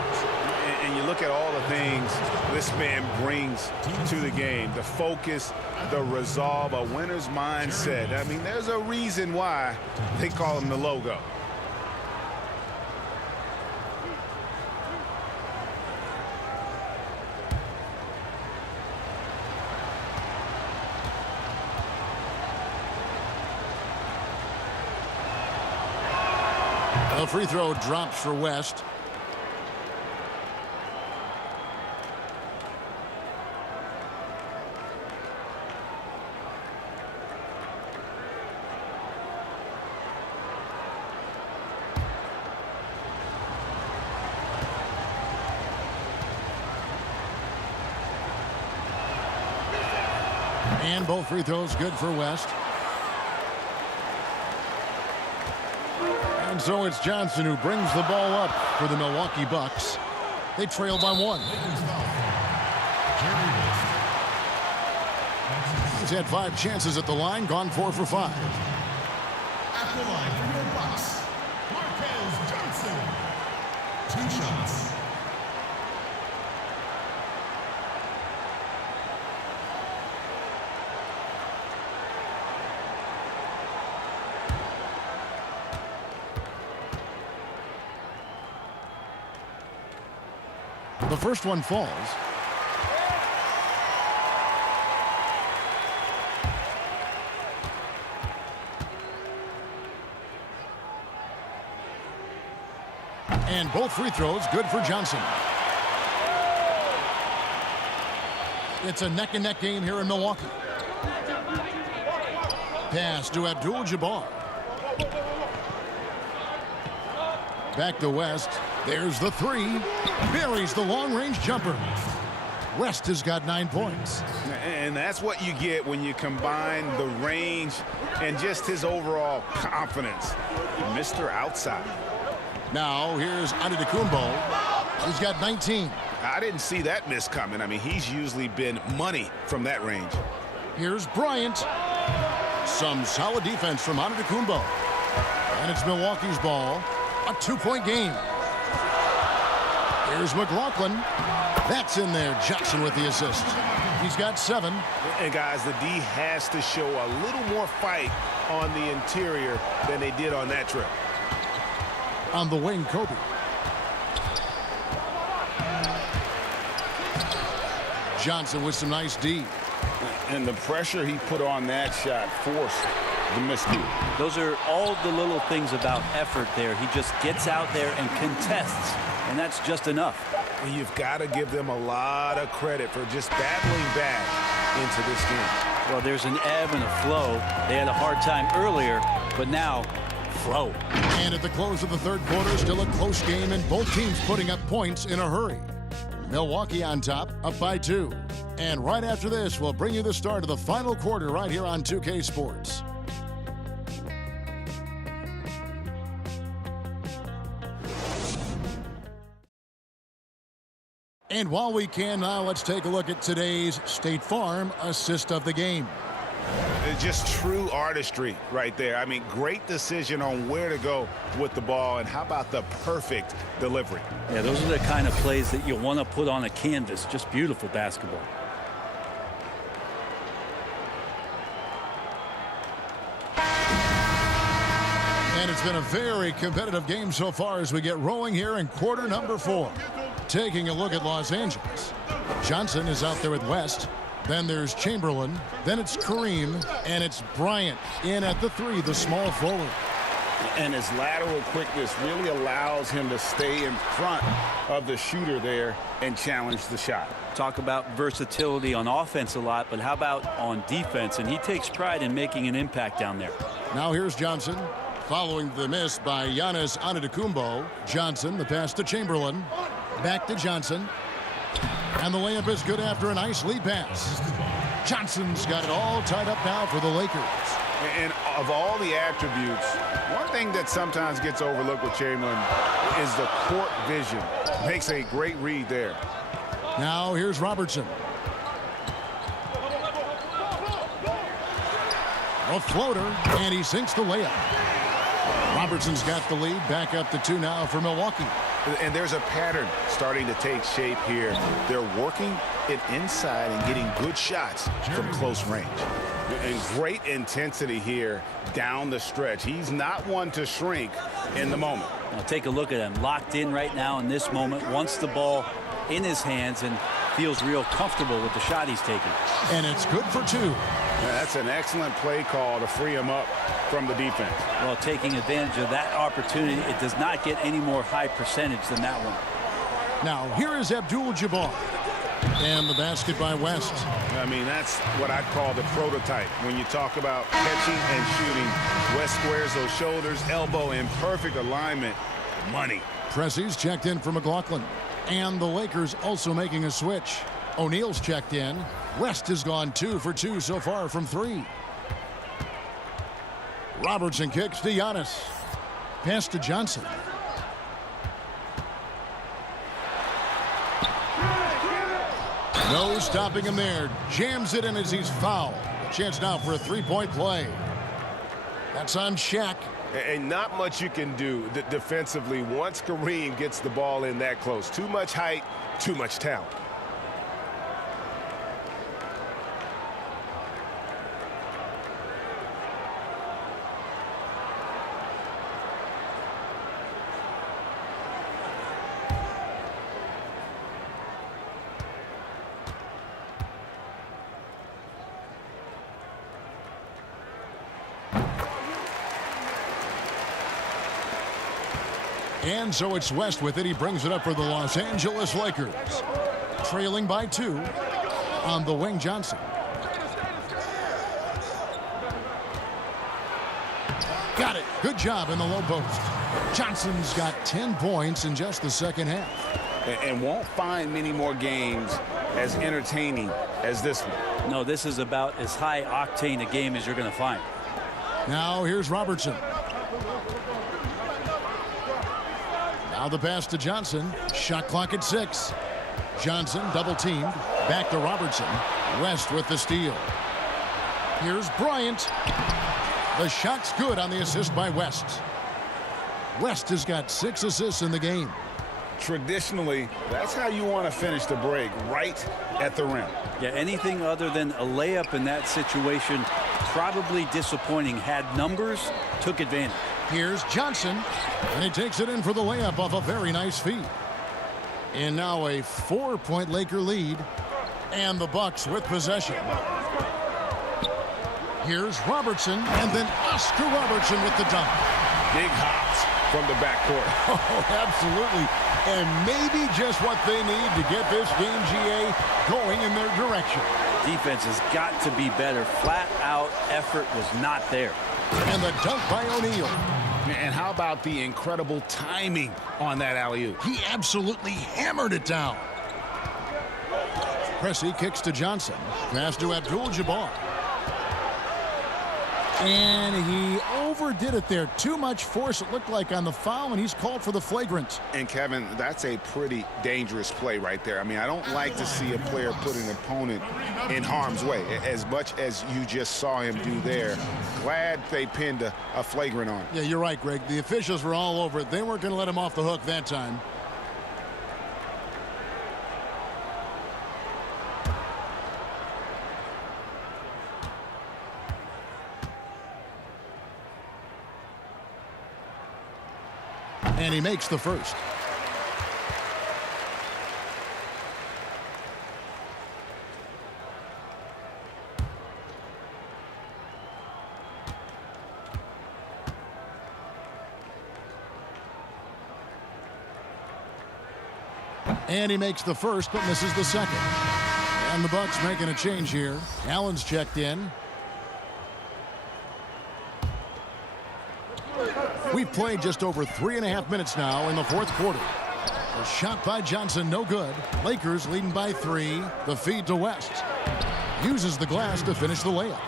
And you look at all the things this man brings to the game. The focus, the resolve, a winner's mindset. I mean, there's a reason why they call him the logo. The free throw drops for West. And both free throws good for West. And so it's Johnson who brings the ball up for the Milwaukee Bucks. They trail by 1. He's had 5 chances at the line, gone 4 for 5. At the line for your Bucks, Marquez Johnson. 2 shots. The first one falls. And both free throws good for Johnson. It's a neck-and-neck game here in Milwaukee. Pass to Abdul-Jabbar. Back to West. There's the 3. Buries the long-range jumper. West has got 9 points. And that's what you get when you combine the range and just his overall confidence. Mr. Outside. Now here's Antetokounmpo. He's got 19. I didn't see that miss coming. I mean, he's usually been money from that range. Here's Bryant. Some solid defense from Antetokounmpo. And it's Milwaukee's ball. A 2-point game. Here's McLaughlin. That's in there. Johnson with the assist. He's got 7. And guys, the D has to show a little more fight on the interior than they did on that trip. On the wing, Kobe. Johnson with some nice D. And the pressure he put on that shot forced the miscue. Those are all the little things about effort there. He just gets out there and contests, and that's just enough. You've got to give them a lot of credit for just battling back into this game. Well, there's an ebb and a flow. They had a hard time earlier, but now, flow. And at the close of the third quarter, still a close game, and both teams putting up points in a hurry. Milwaukee on top, up by 2. And right after this, we'll bring you the start of the final quarter right here on 2K Sports. And while we can now, let's take a look at today's State Farm assist of the game. It's just true artistry right there. I mean, great decision on where to go with the ball, and how about the perfect delivery? Yeah, those are the kind of plays that you want to put on a canvas. Just beautiful basketball. And it's been a very competitive game so far as we get rolling here in quarter number 4. Taking a look at Los Angeles. Johnson is out there with West. Then there's Chamberlain. Then it's Kareem. And it's Bryant in at the 3, the small forward. And his lateral quickness really allows him to stay in front of the shooter there and challenge the shot. Talk about versatility on offense a lot, but how about on defense? And he takes pride in making an impact down there. Now here's Johnson. Following the miss by Giannis Antetokounmpo. Johnson, the pass to Chamberlain. Back to Johnson. And the layup is good after a nice lead pass. Johnson's got it all tied up now for the Lakers. And of all the attributes, one thing that sometimes gets overlooked with Chamberlain is the court vision. Makes a great read there. Now here's Robertson. A floater, and he sinks the layup. Robertson's got the lead, back up to 2 now for Milwaukee. And there's a pattern starting to take shape here. They're working it inside and getting good shots from close range. And great intensity here down the stretch. He's not one to shrink in the moment. Now take a look at him, locked in right now in this moment, wants the ball in his hands and feels real comfortable with the shot he's taking. And it's good for 2. That's an excellent play call to free him up from the defense. Well, taking advantage of that opportunity, it does not get any more high percentage than that one. Now, here is Abdul-Jabbar. And the basket by West. I mean, that's what I'd call the prototype. When you talk about catching and shooting, West squares those shoulders, elbow in perfect alignment. Money. Pressey's checked in for McLaughlin. And the Lakers also making a switch. O'Neal's checked in. West has gone 2 for 2 so far from 3. Robertson kicks to Giannis. Pass to Johnson. No stopping him there. Jams it in as he's fouled. A chance now for a three-point play. That's on Shaq. And not much you can do defensively once Kareem gets the ball in that close. Too much height, too much talent. And so it's West with it. He brings it up for the Los Angeles Lakers. Trailing by 2 on the wing, Johnson. Got it. Good job in the low post. Johnson's got 10 points in just the second half. And won't find many more games as entertaining as this one. No, this is about as high octane a game as you're going to find. Now here's Robertson. Now the pass to Johnson. Shot clock at 6. Johnson double teamed. Back to Robertson. West with the steal. Here's Bryant. The shot's good on the assist by West. West has got 6 assists in the game. Traditionally, that's how you want to finish the break, right at the rim. Yeah, anything other than a layup in that situation, probably disappointing. Had numbers, took advantage. Here's Johnson, and he takes it in for the layup off a very nice feed. And now a 4-point Laker lead, and the Bucks with possession. Here's Robertson, and then Oscar Robertson with the dunk. Big hops from the backcourt. Oh, absolutely. And maybe just what they need to get this game, GA, going in their direction. Defense has got to be better. Flat out effort was not there. And the dunk by O'Neal. And how about the incredible timing on that alley-oop? He absolutely hammered it down. Pressey kicks to Johnson. Pass to Abdul-Jabbar. And he overdid it there. Too much force, it looked like, on the foul, and he's called for the flagrant. And, Kevin, that's a pretty dangerous play right there. I mean, I don't like to see a player put an opponent in harm's way, as much as you just saw him do there. Glad they pinned a flagrant on him. Yeah, you're right, Greg. The officials were all over it. They weren't going to let him off the hook that time. And he makes the first. And he makes the first, but misses the second. And the Bucks making a change here. Allen's checked in. We've played just over 3.5 minutes now in the fourth quarter. A shot by Johnson, no good. Lakers leading by 3. The feed to West. Uses the glass to finish the layup.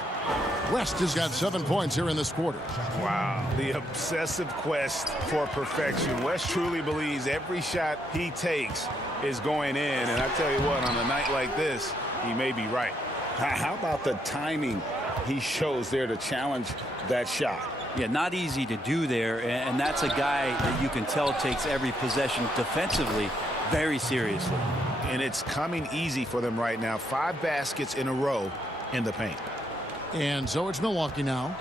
West has got 7 points here in this quarter. Wow, the obsessive quest for perfection. West truly believes every shot he takes is going in. And I tell you what, on a night like this, he may be right. How about the timing he shows there to challenge that shot? Yeah, not easy to do there, and that's a guy that you can tell takes every possession defensively very seriously. And it's coming easy for them right now. 5 baskets in a row in the paint. And so it's Milwaukee now.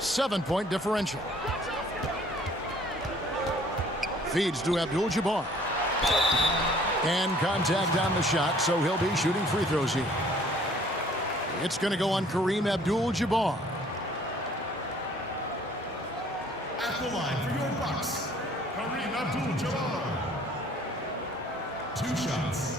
7-point differential. Feeds to Abdul-Jabbar. And contact on the shot, so he'll be shooting free throws here. It's going to go on Kareem Abdul-Jabbar. At the line for your Bucks, Kareem Abdul-Jabbar. 2 shots.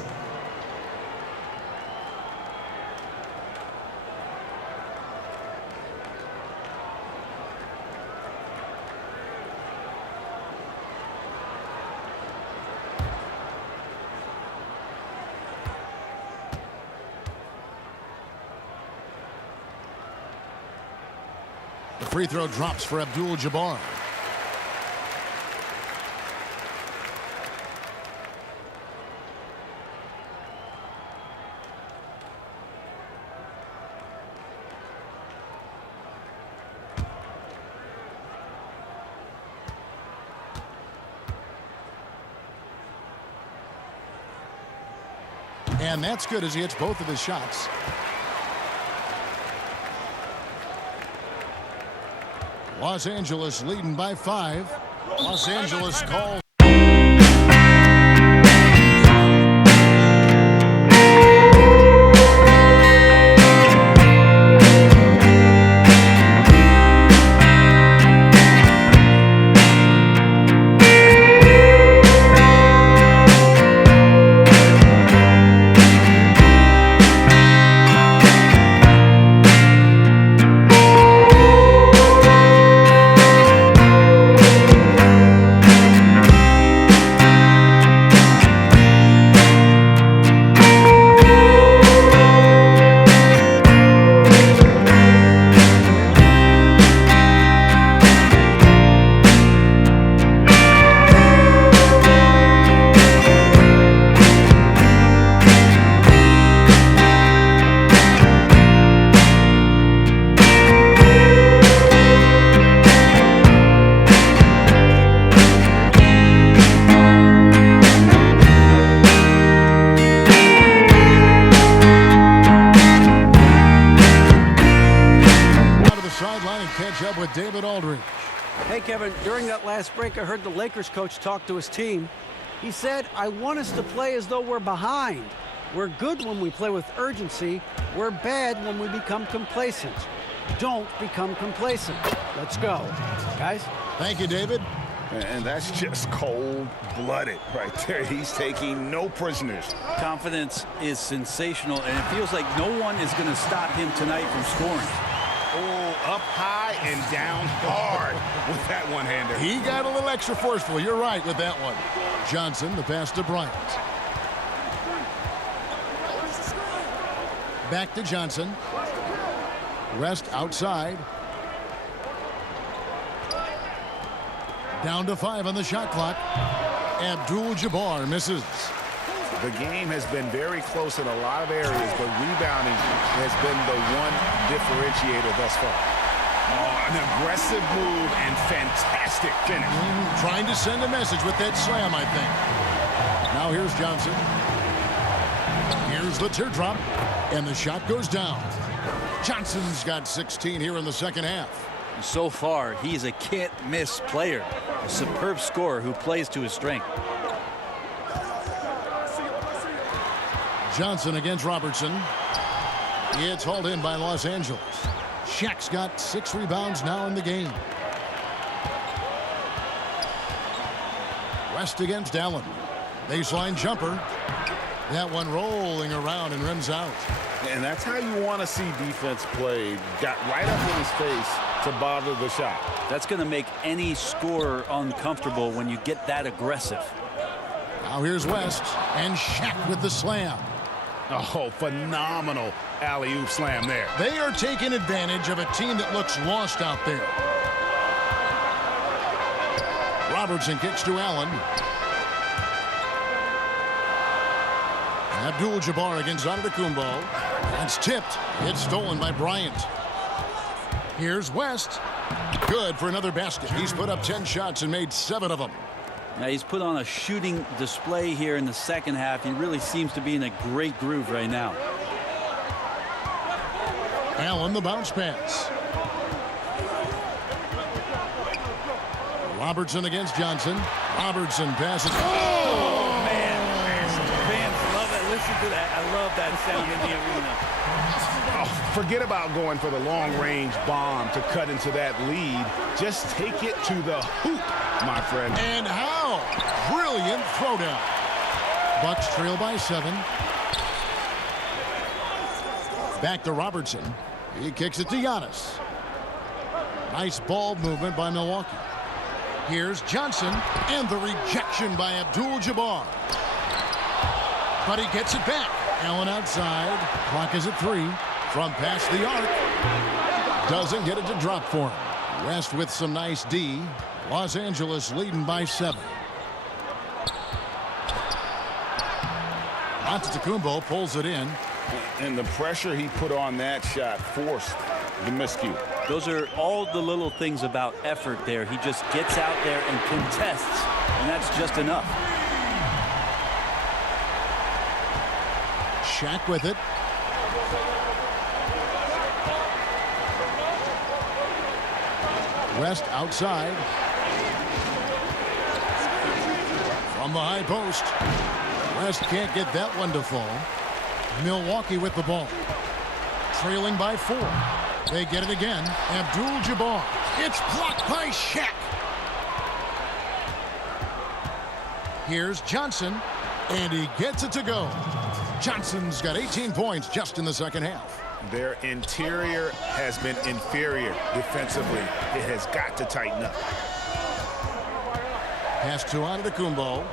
The free throw drops for Abdul-Jabbar. And that's good as he hits both of his shots. Los Angeles leading by 5. Los Angeles calls. With David Aldridge. Hey, Kevin, during that last break, I heard the Lakers coach talk to his team. He said, I want us to play as though we're behind. We're good when we play with urgency. We're bad when we become complacent. Don't become complacent. Let's go. Guys? Thank you, David. And that's just cold-blooded right there. He's taking no prisoners. Confidence is sensational, and it feels like no one is going to stop him tonight from scoring. Oh, up high and down hard with that one-hander. He got a little extra forceful. You're right with that one. Johnson, the pass to Bryant. Back to Johnson. West outside. Down to 5 on the shot clock. Abdul-Jabbar misses. The game has been very close in a lot of areas, but rebounding has been the one differentiator thus far. Oh, an aggressive move and fantastic finish. Trying to send a message with that slam, I think. Now here's Johnson. Here's the teardrop, and the shot goes down. Johnson's got 16 here in the second half. So far, he's a can't-miss player, a superb scorer who plays to his strength. Johnson against Robertson. It's hauled in by Los Angeles. Shaq's got 6 rebounds now in the game. West against Allen. Baseline jumper. That one rolling around and rims out. And that's how you want to see defense played. Got right up in his face to bother the shot. That's going to make any scorer uncomfortable when you get that aggressive. Now here's West, and Shaq with the slam. Oh, phenomenal alley-oop slam there. They are taking advantage of a team that looks lost out there. Robertson kicks to Allen. Abdul-Jabbar against Antetokounmpo. That's tipped. It's stolen by Bryant. Here's West. Good for another basket. He's put up 10 shots and made 7 of them. Now he's put on a shooting display here in the second half. He really seems to be in a great groove right now. Allen, the bounce pass. Robertson against Johnson. Robertson passes. Oh, man. Fans love it. Listen to that. I love that sound in the arena. Oh, forget about going for the long-range bomb to cut into that lead. Just take it to the hoop, my friend. And how? Brilliant throwdown. Bucks trail by 7. Back to Robertson. He kicks it to Giannis. Nice ball movement by Milwaukee. Here's Johnson, and the rejection by Abdul-Jabbar. But he gets it back. Allen outside. Clock is at 3. From past the arc. Doesn't get it to drop for him. West with some nice D. Los Angeles leading by 7. Antetokounmpo pulls it in. And the pressure he put on that shot forced the miscue. Those are all the little things about effort there. He just gets out there and contests, and that's just enough. Shaq with it. West outside. From the high post. West can't get that one to fall. Milwaukee with the ball. Trailing by 4. They get it again. Abdul-Jabbar. It's blocked by Shaq. Here's Johnson, and he gets it to go. Johnson's got 18 points just in the second half. Their interior has been inferior defensively. It has got to tighten up. Pass to Antetokounmpo.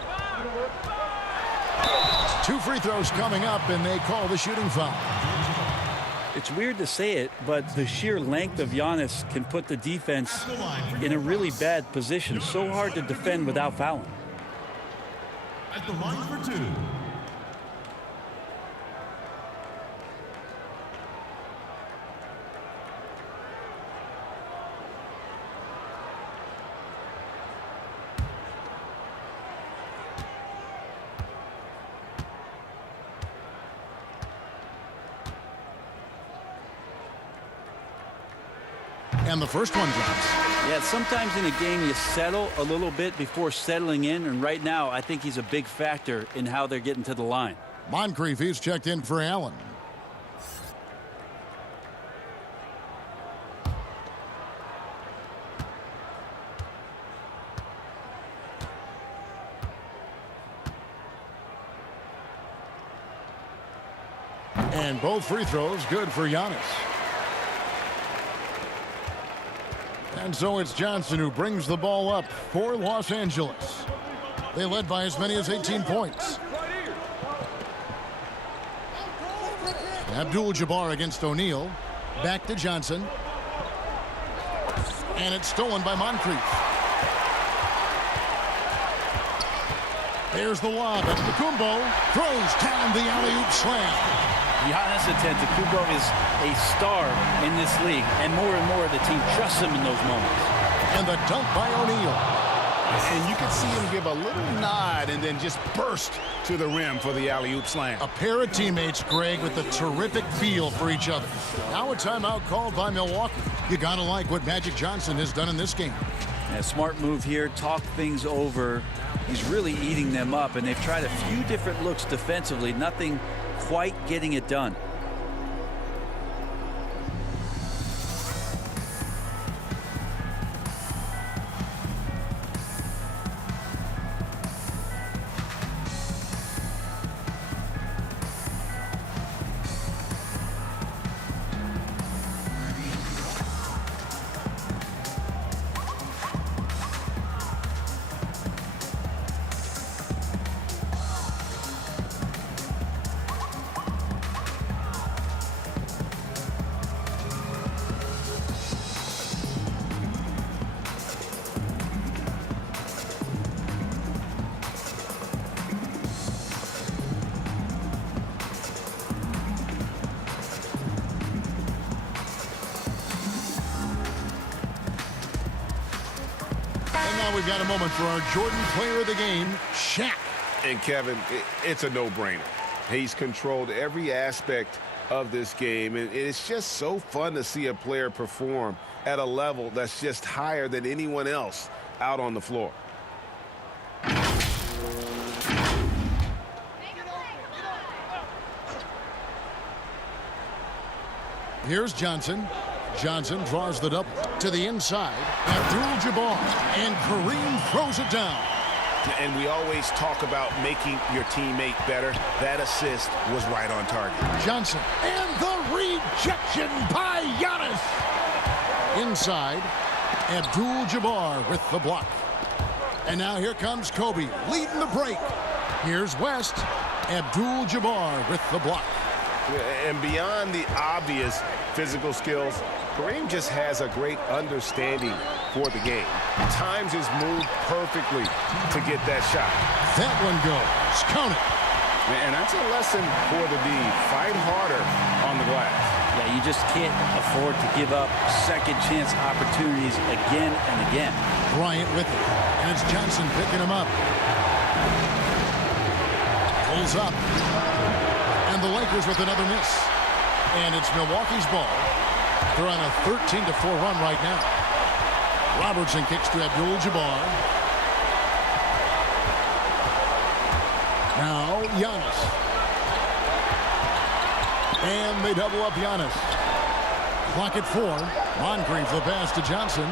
2 free throws coming up, and they call the shooting foul. It's weird to say it, but the sheer length of Giannis can put the defense in a really bad position. So hard to defend without fouling. At the line for 2. And the first one drops. Yeah, sometimes in a game you settle a little bit before settling in, and right now I think he's a big factor in how they're getting to the line. Moncrief, he's checked in for Allen. And both free throws good for Giannis. And so it's Johnson who brings the ball up for Los Angeles. They led by as many as 18 points. Abdul-Jabbar against O'Neal. Back to Johnson. And it's stolen by Moncrief. There's the lob. Antetokounmpo throws down the alley-oop slam. Giannis Antetokounmpo is a star in this league, and more the team trusts him in those moments. And the dunk by O'Neal. And you can see him give a little nod and then just burst to the rim for the alley-oop slam. A pair of teammates, Greg, with a terrific feel for each other. Now a timeout called by Milwaukee. You gotta like what Magic Johnson has done in this game. A smart move here, talk things over. He's really eating them up, and they've tried a few different looks defensively. Nothing quite getting it done. Now we've got a moment for our Jordan player of the game, Shaq. And Kevin, it's a no-brainer. He's controlled every aspect of this game, and it's just so fun to see a player perform at a level that's just higher than anyone else out on the floor. Here's Johnson. Johnson draws the double to the inside. Abdul-Jabbar. And Kareem throws it down. And we always talk about making your teammate better. That assist was right on target. Johnson. And the rejection by Giannis. Inside. Abdul-Jabbar with the block. And now here comes Kobe leading the break. Here's West. Abdul-Jabbar with the block. And beyond the obvious physical skills, Kareem just has a great understanding for the game. Times his move perfectly to get that shot. That one goes. Count it. And that's a lesson for the D. Fight harder on the glass. Yeah, you just can't afford to give up second chance opportunities again and again. Bryant with it. And it's Johnson picking him up. Pulls up. And the Lakers with another miss. And it's Milwaukee's ball. They're on a 13-4 run right now. Robertson kicks to Abdul-Jabbar. Now Giannis. And they double up Giannis. Clock at 4. Moncrief the pass to Johnson.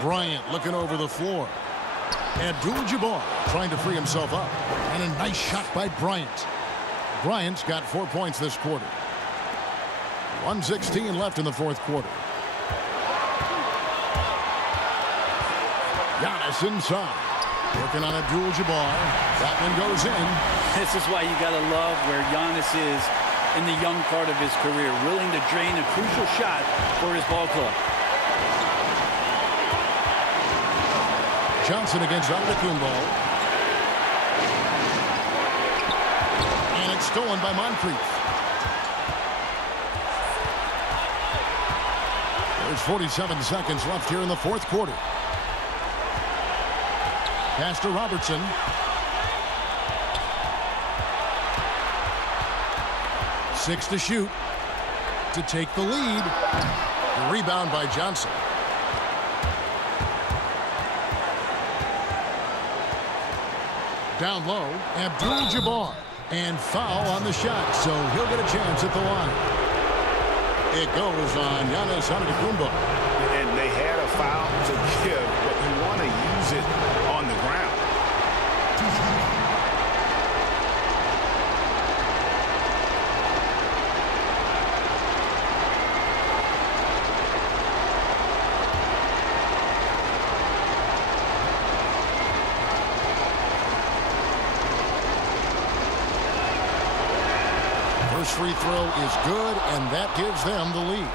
Bryant looking over the floor. Abdul-Jabbar trying to free himself up. And a nice shot by Bryant. Bryant's got 4 points this quarter. 1:16 left in the fourth quarter. Giannis inside. Working on Abdul-Jabbar. That one goes in. This is why you got to love where Giannis is in the young part of his career, willing to drain a crucial shot for his ball club. Johnson against Antetokounmpo. And it's stolen by Moncrief. There's 47 seconds left here in the fourth quarter. Pass to Robertson. Six to shoot to take the lead. Rebound by Johnson. Down low, Abdul-Jabbar. And foul on the shot, so he'll get a chance at the line. It goes on Giannis Antetokounmpo. And they had a foul to give, but you want to use it on the ground. First free throw is good, and that gives them the lead.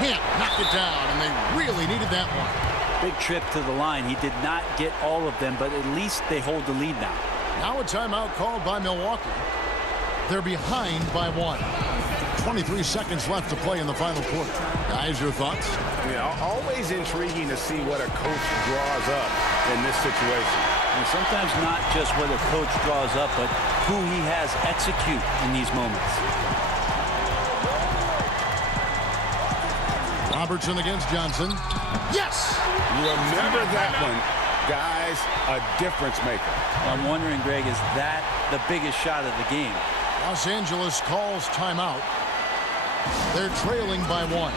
Can't knock it down, and they really needed that one. Big trip to the line. He did not get all of them, but at least they hold the lead now. Now a timeout called by Milwaukee. They're behind by 1. 23 seconds left to play in the final quarter. Guys, your thoughts? Yeah, always intriguing to see what a coach draws up in this situation. And sometimes not just what a coach draws up, but who he has execute in these moments. Robertson against Johnson. Yes! Remember that one. Guys, a difference maker. I'm wondering, Greg, is that the biggest shot of the game? Los Angeles calls timeout. They're trailing by 1.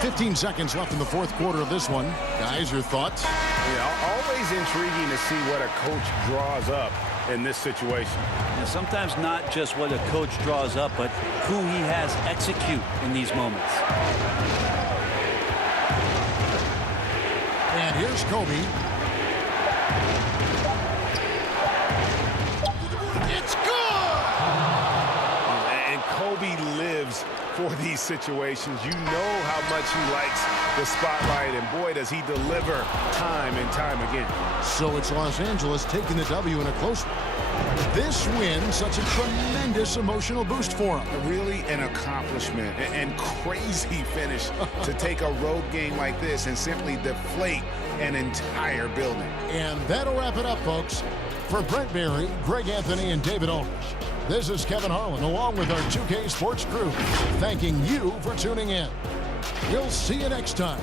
15 seconds left in the fourth quarter of this one. Guys, your thoughts? Yeah, always intriguing to see what a coach draws up in this situation. And sometimes not just what a coach draws up, but who he has execute in these moments. And here's Kobe. It's good! And Kobe lives for these situations. You know how much he likes the spotlight, and boy, does he deliver time and time again. So it's Los Angeles taking the W in a close one. This win, such a tremendous emotional boost for him. Really an accomplishment and crazy finish to take a road game like this and simply deflate an entire building. And that'll wrap it up, folks. For Brent Berry, Greg Anthony, and David Aldridge, this is Kevin Harlan, along with our 2K Sports crew, thanking you for tuning in. We'll see you next time